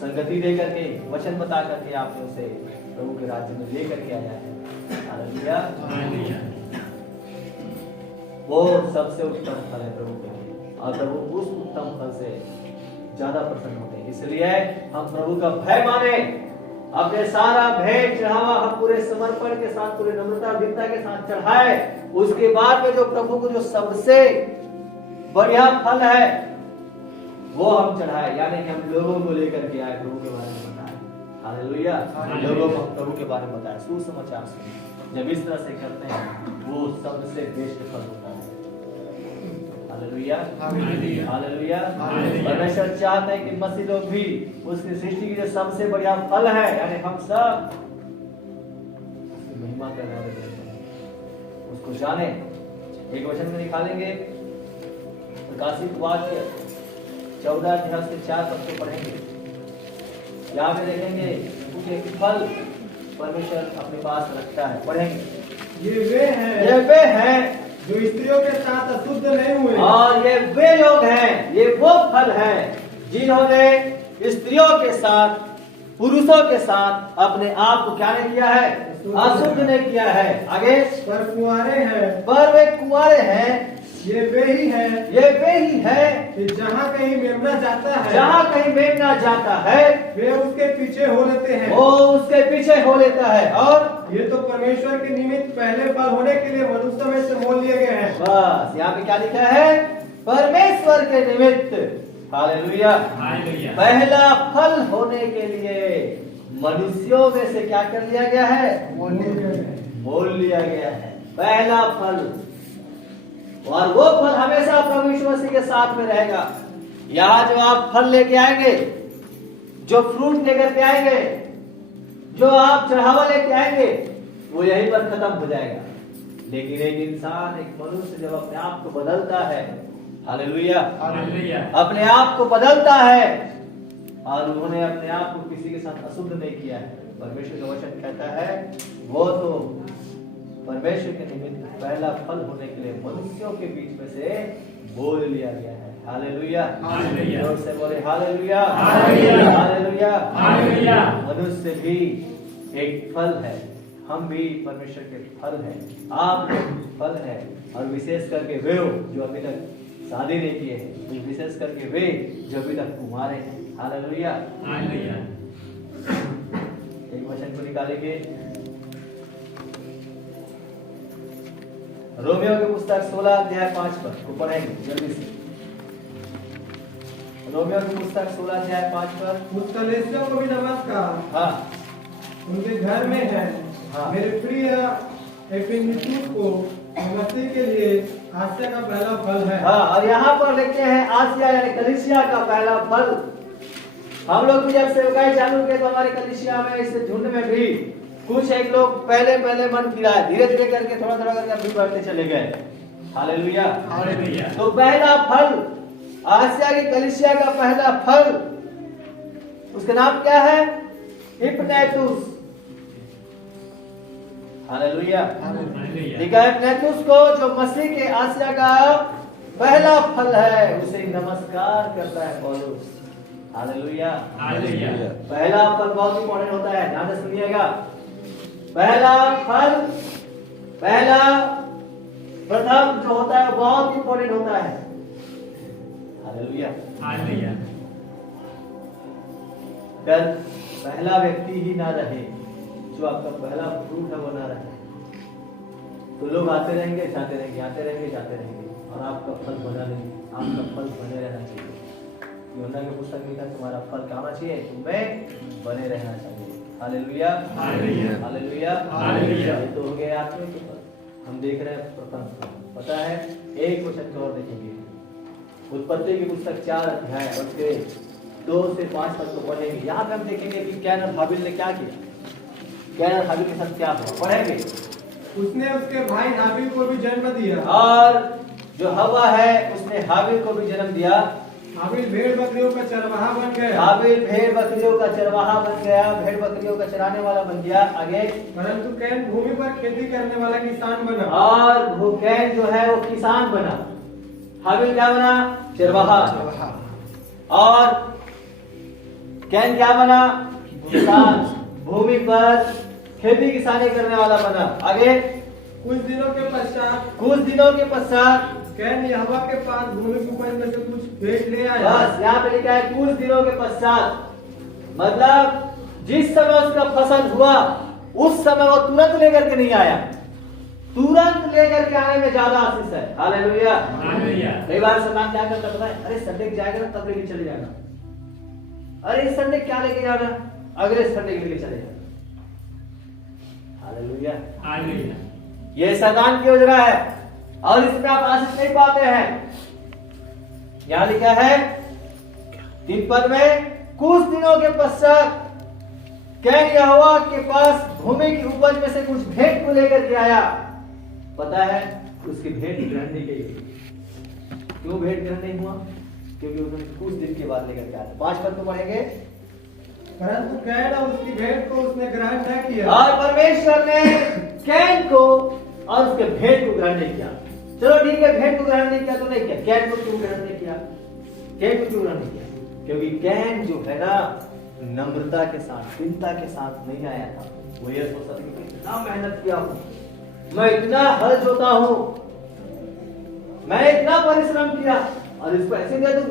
संगति दे करके, वचन बता करके आपने उसे प्रभु के राज्य में ले करके आया है। Hallelujah, hallelujah. वो सबसे उत्तम फल है प्रभु के लिए, और प्रभु उस उत्तम फल से ज्यादा प्रसन्न होते हैं। इसलिए हम प्रभु का भय माने, अपने सारा भेंट चढ़ावा हम पूरे समर्पण के साथ, पूरे नम्रता दीनता के साथ चढ़ाए। उसके बाद में जो प्रभु को जो सबसे बढ़िया फल है वो हम चढ़ाए, यानी कि हम लोगों को लेकर के आए, प्रभु के बारे में बताए। हालेलुया, लोगों को प्रभु के बारे में बताए, सुसमाचार सुने। जब इस तरह से करते हैं वो सबसे बेस्ट फल होता है। Hallelujah, hallelujah. परमेश्वर चाहते हैं कि मसीह लोग भी उसकी सृष्टि की जो सबसे बढ़िया फल है, यानी हम सब उसकी महिमा करने वाले हैं, उसको जाने। एक वचन में निकालेंगे, प्रकाशित वाक्य 14 अध्याय से 4 पद को पढ़ेंगे। यहाँ पे देखेंगे उनके फल परमेश्वर अपने पास रखता है। पढ़ेंगे, ये वे हैं जो स्त्रियों के साथ अशुद्ध नहीं हुए, और ये वे लोग हैं, ये वो फल है जिन्होंने स्त्रियों के साथ, पुरुषों के साथ अपने आप को क्या नहीं किया है, अशुद्ध नहीं किया है। आगे, पर कुंवारे हैं, पर वे कुंवारे हैं, ये वे ही है, ये वे ही है कि जहाँ कहीं मेमना जाता है, जहाँ कहीं मेमना जाता है वे उसके पीछे हो लेते हैं, वो उसके पीछे हो लेता है। और ये तो परमेश्वर के निमित्त पहले फल होने के लिए मनुष्य में से मोल लिए गए हैं। बस यहाँ पे क्या लिखा है, परमेश्वर के निमित्त। Hallelujah, hallelujah. पहला फल होने के लिए मनुष्यों में से क्या कर लिया गया है, मोल लिया गया है, पहला फल। और वो फल हमेशा प्रभु यीशु मसीह के साथ में रहेगा। यहाँ जो आप फल लेके आएंगे, जो फ्रूट लेकर के आएंगे, जो आप चढ़ावा लेके आएंगे, वो यहीं पर खत्म हो जाएगा। लेकिन एक इंसान, एक मनुष्य जब अपने आप को बदलता है, हालेलुया, हालेलुया, अपने आप को बदलता है, और उन्होंने अपने आप को किसी के साथ अशुद्ध नहीं किया है, परमेश्वर का वचन कहता है वो तो परमेश्वर के निमित्त पहला फल होने के लिए मनुष्यों के बीच में से बोल लिया गया है। Hallelujah, hallelujah. जोर से बोले हालेलुया, हालेलुया, हालेलुया, हालेलुया। मनुष्य भी एक फल है, हम भी परमेश्वर के फल हैं, आप फल है। और विशेष करके वे जो अभी तक शादी नहीं किए हैं, विशेष करके वे जो अभी तक कुंवारे हैं। Hallelujah, hallelujah. एक वचन को निकालेंगे, रोमियो की पुस्तक 16 अध्याय 5 पद को पढ़ेंगे जल्दी से। रोमियो की पुस्तक 16 अध्याय 5 पद। उस कलीसिया को भी नमस्कार, हाँ, उनके घर में है। हाँ। मेरे प्रिय एपिनिटूस को मसीह के लिए आसिया का पहला फल है। हाँ, और यहाँ पर लिखते हैं आसिया यानी कलीसिया का पहला फल। हम लोग भी जब सेवकाई चालू किए तो हमारे कलीसिया में, इस झुंड में भी कुछ एक लोग पहले मन फिराए, धीरे धीरे करके थोड़ा थोड़ा करके अभी बढ़ते चले गए। Hallelujah, hallelujah. तो पहला फल, आसिया की कलीसिया का पहला फल, उसका नाम क्या है, इपनेतुस। हालेलुया, ठीक है। इपनेतुस को जो मसीह के आसिया का पहला फल है, उसे नमस्कार करता है पौलुस। Hallelujah, hallelujah. पहला फल बहुत इंपॉर्टेंट होता है, ध्यान से सुनिएगा। पहला फल, पहला प्रथम जो होता है बहुत इंपॉर्टेंट होता है। Hallelujah, hallelujah. अगर पहला व्यक्ति ही ना रहे, जो आपका पहला फ्रूट है वो ना रहे, तो लोग आते रहेंगे जाते रहेंगे, आते रहेंगे जाते रहेंगे, और आपका फल बना नहीं। आपका फल बने रहना चाहिए। यूहन्ना की पुस्तक में लिखा तुम्हारा फल क्या होना चाहिए, तुम्हें बने रहना चाहिए। Hallelujah, hallelujah, hallelujah, hallelujah. ये तो हो गया आत्मिक फल। हम देख रहे हैं प्रथम फल, पता है एक क्वेश्चन और देखेंगे। उत्पत्ति की पुस्तक 4 अध्याय और उसके 2 से 5 तक को पढ़ेंगे। यहाँ पे हम देखेंगे कि कैन और हाबिल ने क्या किया, कैन और हाबिल के साथ क्या हुआ, पढ़ेंगे। उसने उसके भाई हाबिल को भी जन्म दिया, और जो हवा है उसने हाबिल को भी जन्म दिया। हाबिल भेड़ बकरियों का चरवाहा बन गया, हाबिल भेड़ बकरियों का चरवाहा बन गया, भेड़ बकरियों का चराने वाला बन गया। आगे, परंतु कैन भूमि पर खेती करने वाला किसान बना, और वो कैन जो है वो किसान बना। हाबिल क्या बना? चरवाहा। और कैन क्या बना? किसान, भूमि पर खेती किसानी करने वाला बना। आगे, कुछ दिनों के पश्चात कैन यहोवा के पास भूमि की उपज में से कुछ भेंट ले आया। बस यहाँ पे लिखा है कुछ दिनों के पश्चात, मतलब जिस समय उसका फसल हुआ उस समय वो तुरंत लेकर के नहीं आया, तुरंत लेकर के आने में ज्यादा आशीष है। हालेलुया। कई बार शैतान क्या करता पता है? अरे संडे जाएगा ना तब लेके चले जाना, अरे इस संडे क्या लेके जाना, अगले संडे के लिए चले जाना। हालेलुया। ये शैतान की योजना है और इसमें आप आशीष नहीं पाते हैं। यहां लिखा है 3 पद में, कुछ दिनों के पश्चात कैन यहोवा के पास भूमि की उपज में से कुछ भेंट को लेकर के आया। पता है उसकी भेंट ग्रहण नहीं की। क्यों भेंट ग्रहण नहीं हुआ? क्योंकि उसने कुछ दिन के बाद लेकर के आया। 5 पद को पढ़ेंगे। परंतु कैन और उसकी भेंट को उसने ग्रहण न किया, और परमेश्वर ने कैन को और उसके भेंट को ग्रहण नहीं किया। चलो ठीक है, भेंट को ग्रहण नहीं किया तो नहीं किया, कैन को क्यों ग्रहण नहीं किया? कैन को क्यों ग्रहण नहीं किया? क्योंकि कैन जो है ना नम्रता के साथ, दीनता के साथ नहीं आया था। वो ये सोचता था कि इतना मेहनत किया हूं, मैं इतना हल जोता हूं, मैंने इतना परिश्रम किया और इसको ऐसे दे दूं।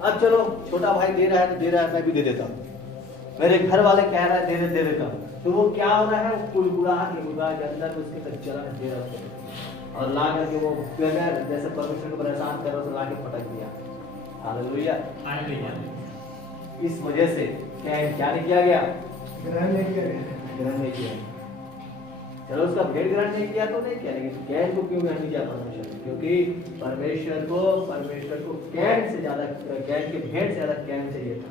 अब चलो छोटा भाई दे रहा है तो दे रहा है, मैं भी दे देता हूं, मेरे घर वाले कह रहा है दे देता हूं। तो वो क्या हो रहा है, कुलकुला के अंदर उसके तक चला दे रहा है और ला करके वो बगैर जैसे परमेश्वर को परेशान कर रहा तो लाके पटक दिया। हालेलुया। इस वजह से क्या नहीं किया गया? ग्रहण नहीं किया। चलो उसका भेंट ग्रहण नहीं किया तो नहीं किया, लेकिन कैन को क्यों ग्रहण नहीं किया परमेश्वर? क्योंकि परमेश्वर को कैन से ज्यादा, कैन के भेंट से ज्यादा कैन चाहिए था।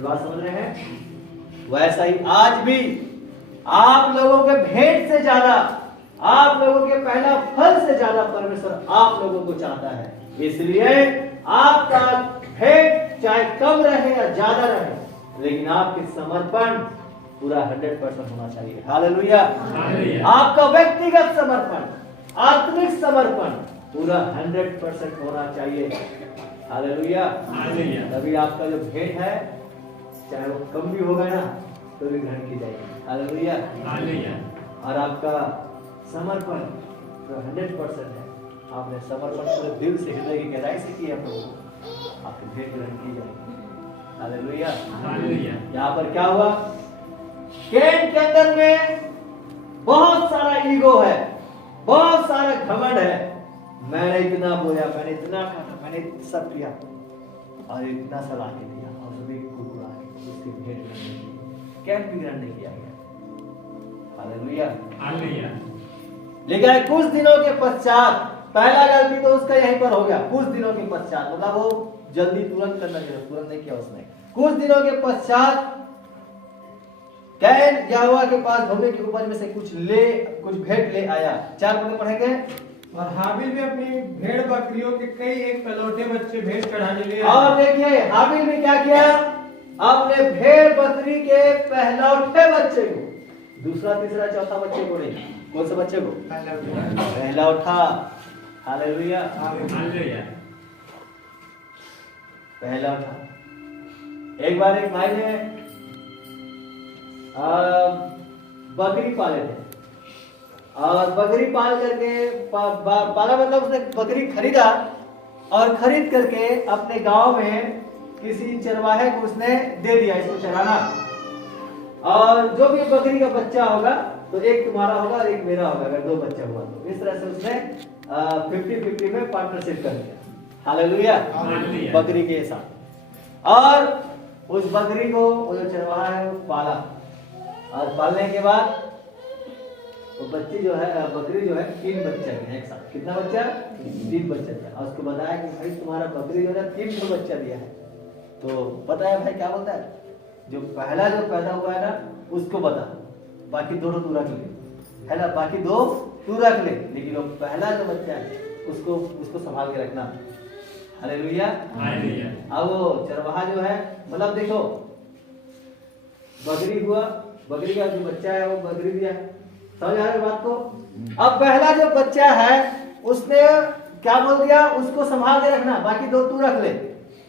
बात समझ रहे हैं? वैसा ही आज भी आप लोगों के भेंट से ज्यादा, आप लोगों के पहला फल से ज्यादा परमेश्वर आप लोगों को चाहता है। इसलिए आपका भेंट चाहे कम रहे या ज्यादा रहे, लेकिन आपके समर्पण पूरा 100% होना चाहिए। हालेलुया। आपका व्यक्तिगत समर्पण, आत्मिक समर्पण पूरा 100% होना चाहिए। हालेलुया। तभी आपका जो भेंट है चाहे वो कम भी होगा ना तो भी ग्रहण की जाएगी। हालेलुया। और आपका समर्पण जो 100% है, आपने समर्पण पूरे दिल से, हृदय की गहराई से किया प्रभु, आपकी भेंट ग्रहण की जाएगी। हालेलुया। यहाँ पर क्या हुआ? कैन के अंदर में बहुत सारा ईगो है, बहुत सारा घमंड है। मैंने इतना बोया, मैंने इतना कहा, मैंने सब किया और इतना सलाह के दिया और सभी कुरकुरा के उसकी भेंट ग्रहण नहीं की, कैन भी ग्रहण नहीं किया गया। हालेलुया। लेकिन कुछ दिनों के पश्चात, पहला गलती तो उसका यहीं पर हो गया, कुछ दिनों के पश्चात, मतलब वो जल्दी तुरंत करना चाहिए, तुरंत नहीं किया उसने। कुछ दिनों के पश्चात कैन यहोवा के पास भूमि की उपज में से कुछ भेंट ले आया। 4 पद पढ़ेंगे। और हाबिल भी अपनी भेड़ बकरियों के कई एक पलौठे बच्चे भेंट चढ़ाने ले आया। और देखिए हाबिल भी क्या किया? अपने भेड़ बकरी के पहलौठे बच्चे को, दूसरा तीसरा चौथा बच्चे को नहीं, कौन से बच्चे को? पहलौठा। हालेलुया। पहलौठा। एक बार एक भाई ने बकरी पाले थे और बकरी पाल करके पाला, मतलब उसने बकरी खरीदा और खरीद करके अपने गांव में किसी चरवाहे को उसने दे दिया इसको चराना। और जो भी बकरी का बच्चा होगा तो एक तुम्हारा होगा और एक मेरा होगा, अगर 2 बच्चा हुआ तो। इस तरह से उसने 50-50 में पार्टनरशिप कर दिया। हालेलुया। बकरी के साथ। और उस बकरी को वो जो चरवाहा है वो पाला, और पालने के बाद वो बच्ची जो है बकरी जो है 3 बच्चा दिया एक साथ। कितना बच्चा? 3 बच्चा दिया। और उसको बताया कि भाई तुम्हारा बकरी जो है 3 बच्चा दिया है। तो पता है भाई क्या बोलता है? जो पहला जो पैदा हुआ है ना उसको बता, बाकी दोनों तू रख ले, है ना, बाकी 2 तू रख ले, लेकिन वो पहला जो बच्चा है उसको संभाल के रखना। हालेलुया। अब वो चरवाहा जो है, मतलब देखो बकरी हुआ, बकरी का जो बच्चा है वो बकरी दिया, समझ आ रही बात को? अब पहला जो बच्चा है उसने क्या बोल दिया? उसको संभाल के रखना, बाकी 2 तू रख ले,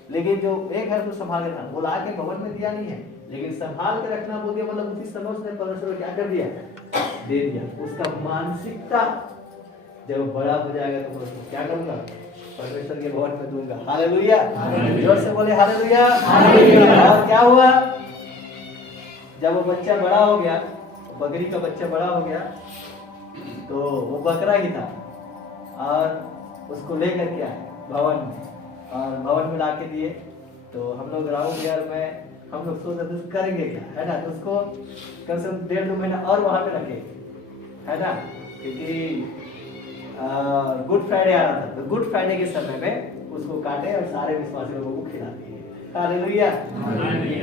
लेकिन जो एक है उसको संभाल के रखना। वो ला के भवन में दिया नहीं है, लेकिन संभाल के रखना बोल दिया, मतलब उसी समय उसने परमेश्वर को क्या कर दिया? दे दिया। उसका मानसिकता जब बड़ा हो जाएगा तो मैं उसको क्या करूंगा? परमेश्वर के भवन में दूंगा। हालेलुया। जोर से बोले हालेलुया। और क्या हुआ? जब वो बच्चा बड़ा हो गया, बकरी का बच्चा बड़ा हो गया, तो वो बकरा ही था और उसको लेकर के आए भवन में, और भवन में ला के दिए। तो हम लोग राउंड ईयर में हम लोग सोच रहे करेंगे क्या, है ना, तो उसको कम से कम 1.5-2 महीना और वहां पे रखेंगे, है ना, क्योंकि गुड फ्राइडे आ रहा था। तो गुड फ्राइडे के समय में उसको काटे और सारे विश्वासी लोगों को खिला दिए। हालेलुया।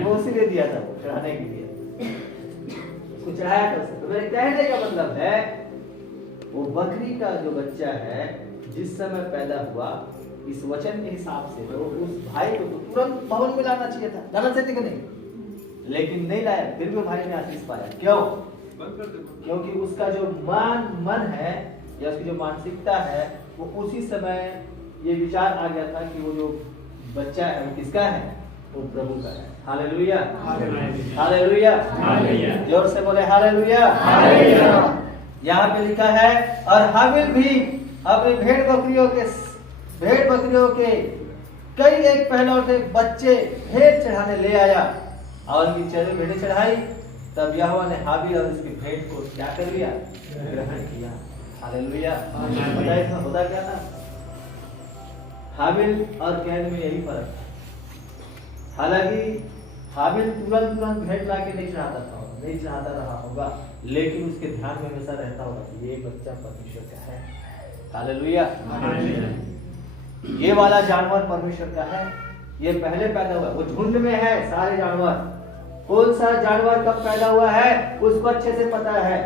वो इसीलिए दिया था, चढ़ाने के लिए उसको चढ़ाया था। तो मेरे कहने का मतलब है वो बकरी का जो बच्चा है जिस समय पैदा हुआ, इस वचन के हिसाब से तो उस भाई को तो तुरंत भवन में लाना चाहिए था, लाना चाहिए कि नहीं? लेकिन नहीं लाया, फिर भी भाई ने आशीष पाया। क्यों? क्योंकि उसका जो मन है या उसकी जो मानसिकता है वो उसी समय ये विचार आ गया था कि वो जो बच्चा है वो किसका है? वो प्रभु का है। हालेलुया। हालेलुया। जोर से बोले हालेलुया। यहाँ पे लिखा है, और हाबिल भी अपने भेड़ बकरियों के कई एक पहलौठे बच्चे भेड़ चढ़ाने ले आया और उनकी चरी भेड़ें चढ़ाई। तब यहोवा ने हाबिल और उसकी भेड़ को क्या कर लिया? ग्रहण किया। हालेलुया। बताइए इसमें होता क्या था? हाबिल और कैन में यही फर्क था। हालांकि हाबिल तुरंत भेंट ला के नहीं चढ़ाता रहा होगा, लेकिन उसके ध्यान में हमेशा रहता होगा कि ये बच्चा परमेश्वर का है। हालेलुया। ये वाला जानवर परमेश्वर का है, ये पहले पैदा हुआ, वो झुंड में है सारे जानवर। कौन सा जानवर कब पैदा हुआ है उसको अच्छे से पता है,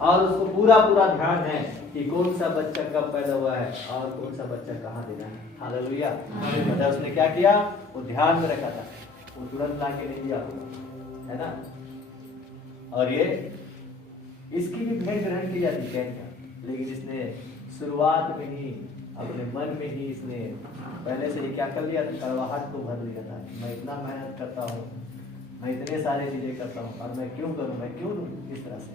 और उसको पूरा ध्यान है कि कौन सा बच्चा कब पैदा हुआ है और कौन सा बच्चा कहाँ देना है। हालेलुया। मतलब उसने क्या किया? वो ध्यान में रखा था, वो तुरंत ला के नहीं दिया होगा, है ना। और ये इसकी भी भेंट ग्रहण की जाती है, लेकिन इसने शुरुआत में ही अपने मन में ही इसने पहले से ही क्या कर लिया? कड़वाहट को भर लिया था। मैं इतना मेहनत करता हूँ, मैं इतने सारे चीजें करता हूँ, और मैं क्यों करूँ, मैं क्यों दूँ इस तरह से।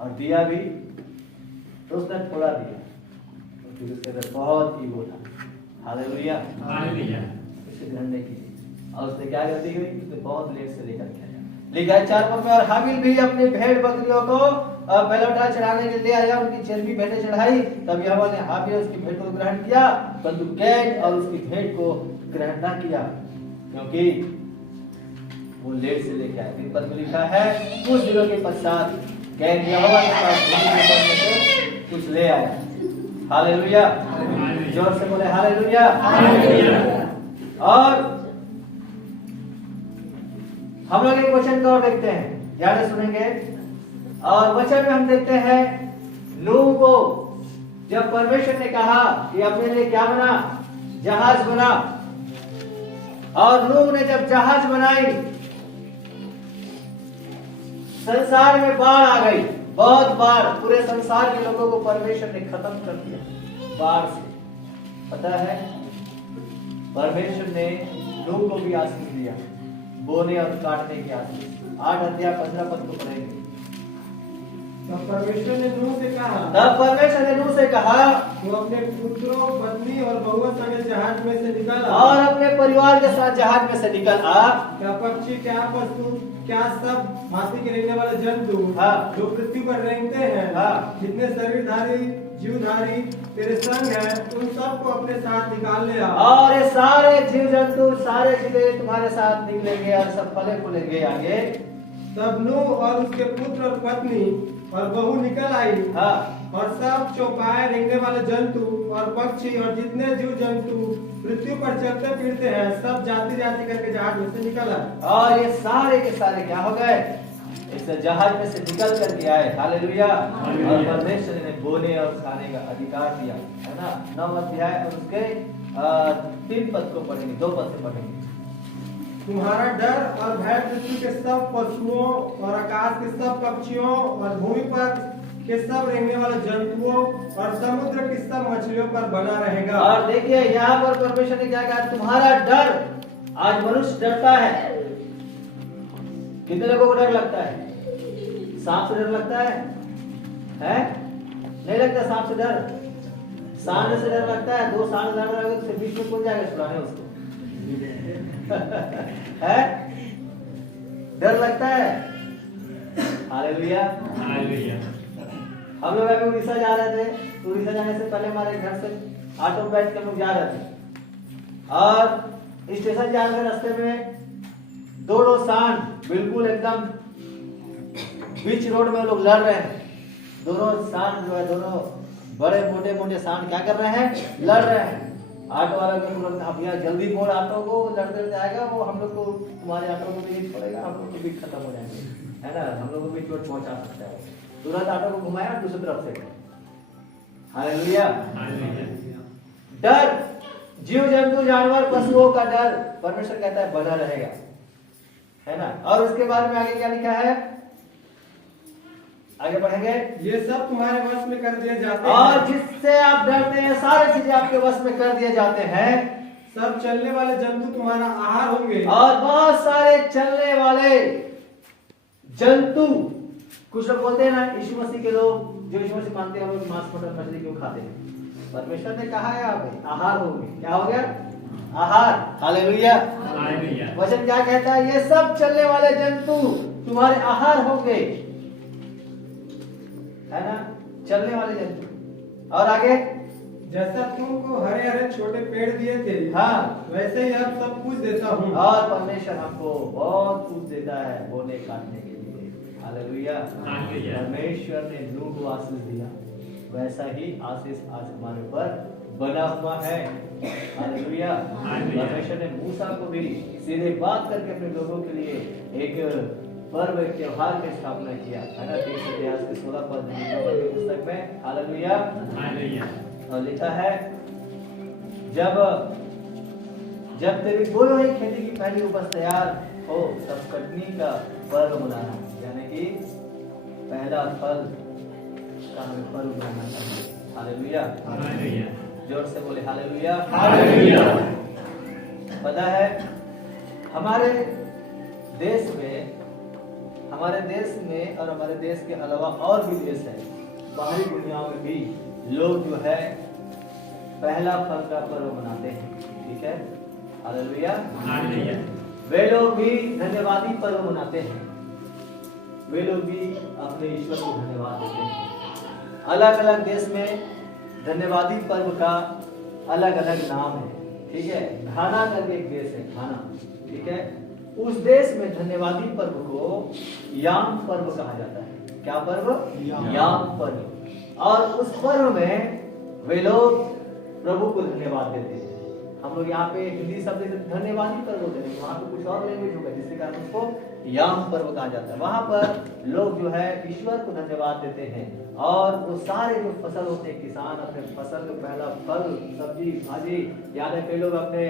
और दिया भी तो उसने थोड़ा दिया, क्योंकि उसके अंदर बहुत ईगो था। हालेलुया। इसे ग्रहण नहीं की, और उसने क्या गलती हुई? उसने बहुत लेट से लेकर के आया। लिखा है 4 पद में, और हाबिल भी अपने भेड़ बकरियों को पहलौठा चढ़ाने के लिए आया, उनकी चर्बी भेड़ें चढ़ाई। तब यहोवा ने हाबिल उसकी भेड़ को ग्रहण किया, परंतु कैन और उसकी भेड़ को ग्रहण न किया, क्योंकि वो लेट से लेके आया। 3 पद में लिखा है, कुछ दिनों के पश्चात कैन यहोवा के पास कुछ ले आया। हालेलुया। जोर से बोले हालेलुया। और हम लोग एक वचन को और देखते हैं, ध्यान से सुनेंगे। और वचन में हम देखते हैं नूह को जब परमेश्वर ने कहा कि अपने लिए क्या बना? जहाज बना। और नूह ने जब जहाज बनाई, संसार में बाढ़ आ गई, बहुत बाढ़, पूरे संसार के लोगों को परमेश्वर ने खत्म कर दिया बाढ़ से। पता है, परमेश्वर ने नूह को भी आशीष दिया, बोने और काटने की आशीष। 8 अध्याय 15 पद को पढ़ेंगे। तब परमेश्वर ने नूह से कहा वो अपने पुत्रों, पत्नी और बहुओं समेत जहाज में से निकल आ, और अपने परिवार के साथ जहाज में से निकल आ। क्या पक्षी, क्या पशु, क्या सब माटी के रहने वाले जंतु जो पृथ्वी पर रेंगते हैं, जितने शरीरधारी जीवधारी तेरे संग है, उन सबको अपने साथ निकाल ले आ। और ये सारे जीव जंतु, सारे जीव तुम्हारे साथ निकलेंगे और सब फले फूलेंगे। आगे तब नूह और उसके पुत्र और पत्नी और बहू निकल आई हाँ और सब चौपाए रेंगने वाले जंतु और पक्षी और जितने जीव जंतु पृथ्वी पर चलते फिरते हैं सब जाति जाति करके जहाज में से निकल आए। और ये सारे के सारे क्या हो गए, इस जहाज में से निकल करके आए। हालेलुया। और परमेश्वर ने बोने और खाने का अधिकार दिया, है ना। 9 अध्याय और उसके 3 पद को पढ़ेंगे, 2 पद से पढ़ेंगे। तुम्हारा डर और भय पृथ्वी के सब पशुओं और आकाश के सब पक्षियों और भूमि पर के सब रेंगने वाले जंतुओं और समुद्र की सब मछलियों पर बना रहेगा। और देखिए यहाँ पर परमेश्वर ने क्या कहा, तुम्हारा डर। आज मनुष्य डरता है। कितने लोगों को डर लगता है? सांप से डर लगता है? नहीं लगता सांप से डर? सांड से डर लगता है? 2 सांड लड़ रहे हो तो बीच में कौन जाएगा छुड़ाने उसको? है? डर लगता है। हालेलुया। हालेलुया। हम लोग अभी उड़ीसा जा रहे थे, तो उड़ीसा जाने से पहले हमारे घर से ऑटो बैठ के हम लोग जा रहे थे और स्टेशन जाने के रास्ते में 2 सांड बिल्कुल एकदम बीच रोड में लोग लड़ रहे हैं। दोनों सांड जो है, दोनों बड़े मोटे मोटे सांड क्या कर रहे हैं, लड़ रहे हैं। ऑटो वाला को बोलता है भैया जल्दी मोड़ ऑटो को, लड़ते जाएगा वो, हम लोग को तुम्हारे ऑटो को भी नहीं छोड़ेगा, हम लोग को भी खत्म हो जाएंगे, है ना, हम लोग को भी चोट पहुंचा सकता है। तुरंत ऑटो को घुमाया दूसरी तरफ से। हालेलुया। डर, जीव जंतु जानवर पशुओं का डर परमेश्वर कहता है बना रहेगा, है ना। और उसके बाद में आगे क्या लिखा है, आगे बढ़ेंगे। ये सब तुम्हारे वश में कर दिए जाते हैं और जिससे आप डरते हैं सारी चीजें आपके वश में कर दिए जाते हैं। सब चलने वाले जंतु तुम्हारा आहार होंगे। और बहुत सारे चलने वाले जंतु, कुछ लोग बोलते हैं ना यीशु मसीह के लोग जो यीशु मसीह मानते हैं वो मांस मटन मछली क्यों खाते हैं? परमेश्वर ने कहा है आप आहार होंगे। क्या हो गया? आहार। हालेलुया। वचन क्या कहता है, ये सब चलने वाले जंतु तुम्हारे आहार होंगे, है ना, चलने वाले जंतु। और आगे, जैसा तुमको हरे हरे छोटे पेड़ दिए थे, हाँ, वैसे ही अब सब कुछ देता हूँ। और परमेश्वर हमको बहुत कुछ देता है बोने काटने के लिए। हालेलुया। परमेश्वर ने नूह को आशीष दिया, वैसा ही आशीष आज हमारे ऊपर बना हुआ है। हालेलुया। परमेश्वर ने मूसा को भी सीधे बात करके अपने लोगों के लिए एक पर्व त्योहार की स्थापना किया, है ना। 30 इतिहास के 16 पद की पुस्तक में। हालेलुया। और लिखा है, जब तेरी दोनों ही खेती की पहली उपज तैयार हो तब कटनी का पर्व मनाना, यानी कि पहला फल का हमें पर्व मनाना चाहिए। हालेलुया। जोर से बोले हालेलुया। पता है हमारे देश में और हमारे देश के अलावा और भी देश है, बाहरी दुनिया में भी लोग जो है पहला फल का पर्व मनाते हैं। ठीक है। हालेलुया। वे लोग भी धन्यवादी पर्व मनाते हैं, वे लोग भी अपने ईश्वर को धन्यवाद देते हैं। अलग अलग देश में धन्यवादी पर्व का अलग अलग नाम है। ठीक है। घाना करके एक देश है, घाना। ठीक है। उस देश में धन्यवादी पर्व को याम पर्व कहा जाता है। क्या पर्व? याम पर्व। और उस पर्व में वे लोग प्रभु को धन्यवाद देते हैं। हम लोग यहाँ पे हिंदी शब्द धन्यवादी पर्व होते हैं, वहाँ पे कुछ और लैंग्वेज होगा जिसके कारण उसको याम पर्व कहा जाता है। वहाँ पर लोग जो है ईश्वर को धन्यवाद देते हैं और वो सारे जो फसल होते हैं, किसान अपने फसल को पहला फल, सब्जी भाजी, याद है कई लोग अपने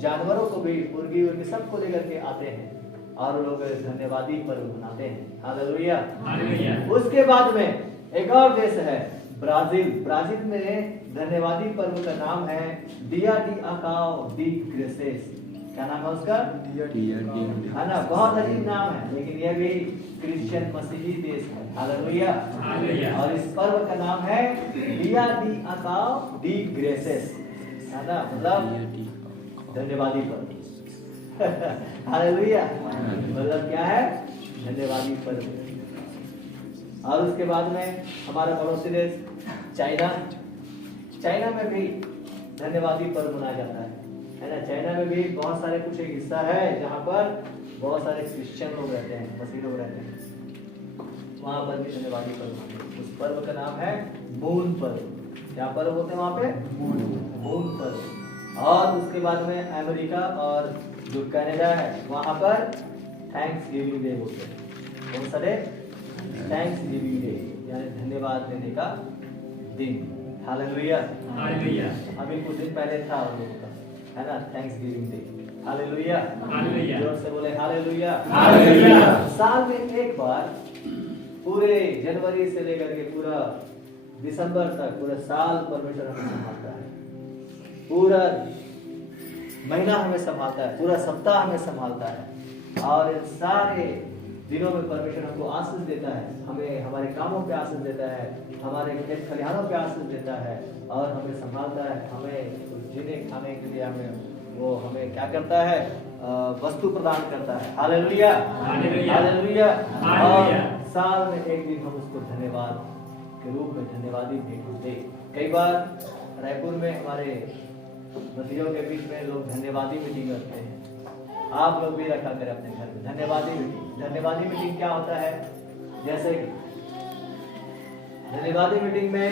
जानवरों को भी, मुर्गी उर्गी सबको लेकर के आते हैं और लोग धन्यवादी पर्व मनाते हैं। हालेलुया। उसके बाद में एक और देश है ब्राजील। ब्राजील में धन्यवादी पर्व का नाम है दिया डी अकाओ डी ग्रेसेस। क्या नाम है उसका? है ना, बहुत अजीब नाम है, लेकिन यह भी क्रिश्चियन मसीही देश है। हालेलुया। और इस पर्व का नाम है दिया डी अकाओ डी ग्रेसेस, है ना, मतलब धन्यवादी पर्व। हालेलुया। मतलब क्या है? धन्यवादी पर्व। और उसके बाद में हमारा पड़ोसी देश चाइना में भी धन्यवादी पर्व मनाया जाता है। है ना। चाइना में भी बहुत सारे कुछ एक हिस्सा है जहाँ पर बहुत सारे क्रिश्चियन लोग रहते हैं, मसीह लोग रहते हैं। वहाँ पर भी धन्यवादी पर्व मनाते हैं। उस पर्व का नाम है मून पर्व। क्या पर्व होते हैं वहाँ पे? मून पर्व। और उसके बाद में अमेरिका और जो कनाडा है वहाँ पर थैंक्स गिविंग डे होते हैं। कौन सा डे? थैंक्स गिविंग डे, यानी धन्यवाद देने का दिन। हालेलुया, हालेलुया, अभी कुछ दिन पहले था उन लोगों का, है ना, thanks giving day. Hallelujah, hallelujah, जोर से बोले हालेलुया। हालेलुया। साल में एक बार पूरे जनवरी से लेकर के पूरा दिसंबर तक पूरा साल परमेश्वर हमें संभालता है। पूरा महीना हमें संभालता है, पूरा सप्ताह हमें संभालता है। और इन सारे दिनों में परमेश्वर हमको आशीष देता है, हमें हमारे कामों पे आशीष देता है, हमारे खेत खलिहानों पे आशीष देता है और हमें संभालता है। हमें जीने खाने के लिए हमें क्या करता है? वस्तु प्रदान करता है। Hallelujah, hallelujah, hallelujah. हालेलुया। और साल में एक दिन हम उसको धन्यवाद के रूप में धन्यवादी भेंट देते। कई बार रायपुर में हमारे नदियों के बीच में लोग धन्यवादी मीटिंग रखते हैं। आप लोग भी रखा करें अपने घर में धन्यवादी मीटिंग। धन्यवादी मीटिंग क्या होता है? जैसे धन्यवादी मीटिंग में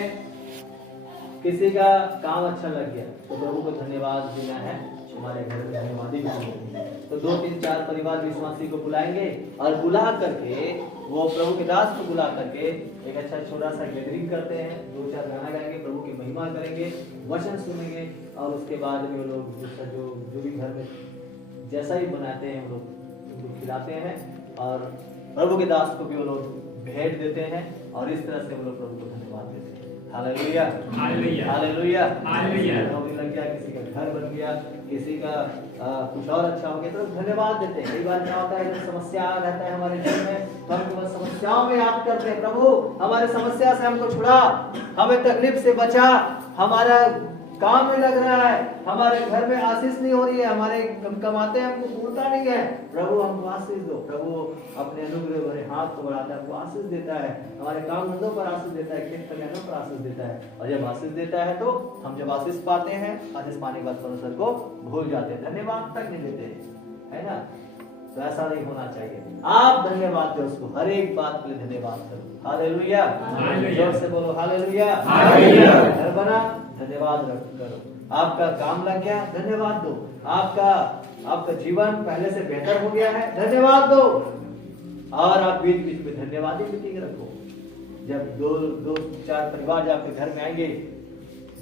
किसी का काम अच्छा लग गया तो प्रभु को धन्यवाद देना है। हमारे घर में धन्यवादी मीटिंग है तो 2 3 4 परिवार विश्वासी को बुलाएंगे और बुला करके वो प्रभु के दास को बुला करके एक अच्छा छोटा सा गैदरिंग करते हैं। 2 4 गाना गाएंगे, प्रभु की महिमा करेंगे, वचन सुनेंगे और उसके बाद में वो लोग जो भी घर में जैसा ही बनाते हैं वो लोग उनको खिलाते हैं और प्रभु के दास को भी वो लोग भेंट देते हैं और इस तरह से वो लोग प्रभु को धन्यवाद देते हैं। Hallelujah, hallelujah, hallelujah, hallelujah. नौकरी लग गया, किसी का घर बन गया, किसी का कुछ और अच्छा हो गया तो धन्यवाद देते हैं। कई बार क्या होता है, जब समस्या रहता है हमारे जीवन में तो हम केवल समस्याओं में याद करते हैं, प्रभु हमारे समस्या से हमको छुड़ा, हमें तकलीफ से बचा, हमारा काम नहीं लग रहा है, हमारे घर में आशीष नहीं हो रही है, हमारे कमाते हैं हमको पूर्णता नहीं है, प्रभु हमको आशीष दो। प्रभु अपने अनुग्रह भरे हाथ को बढ़ाता है, हमको आशीष देता है, हमारे काम धंधों पर आशीष देता है, खेत खलिहानों पर आशीष देता है। और जब आशीष देता है तो हम जब आशीष पाते हैं, आशीष पाने के बाद परमेश्वर को भूल जाते हैं, धन्यवाद तक नहीं देते, है ना। तो ऐसा नहीं होना चाहिए। आप धन्यवाद दो उसको, हर एक बात के लिए धन्यवाद करो। हालेलुया, जोर से बोलो हालेलुया, हालेलुया। घर बना, धन्यवाद करो। आपका काम लग गया, धन्यवाद दो। आपका जीवन पहले से बेहतर हो गया है, धन्यवाद दो। और आप बीच बीच में धन्यवादी मीटिंग रखो। जब 2 4 परिवार जब आपके घर में आएंगे,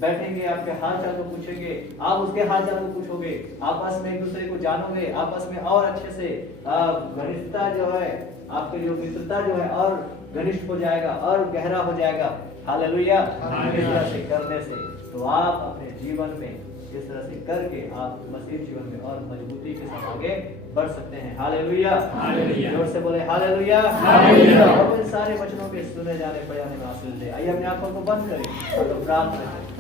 बैठेंगे, आपके हाल चाल को पूछेंगे, आप उसके हाल चाल को पूछोगे, आपस में एक दूसरे को जानोगे, आपस में और अच्छे से घनिष्ठता जो है, आपके लिए मित्रता जो है और घनिष्ठ हो जाएगा और गहरा हो जाएगा। हालेलुया। इस तरह से करने से तो आप अपने जीवन में इस तरह से करके आप मसीह जीवन में और मजबूती के साथ आगे बढ़ सकते हैं। Hallelujah, hallelujah. जोर से बोले हालेलुया, हालेलुया। और इन सारे वचनों के सुने जाने पढ़ाने में आशीष दे। आइए अपनी आंखों को बंद करें और प्रार्थना करें।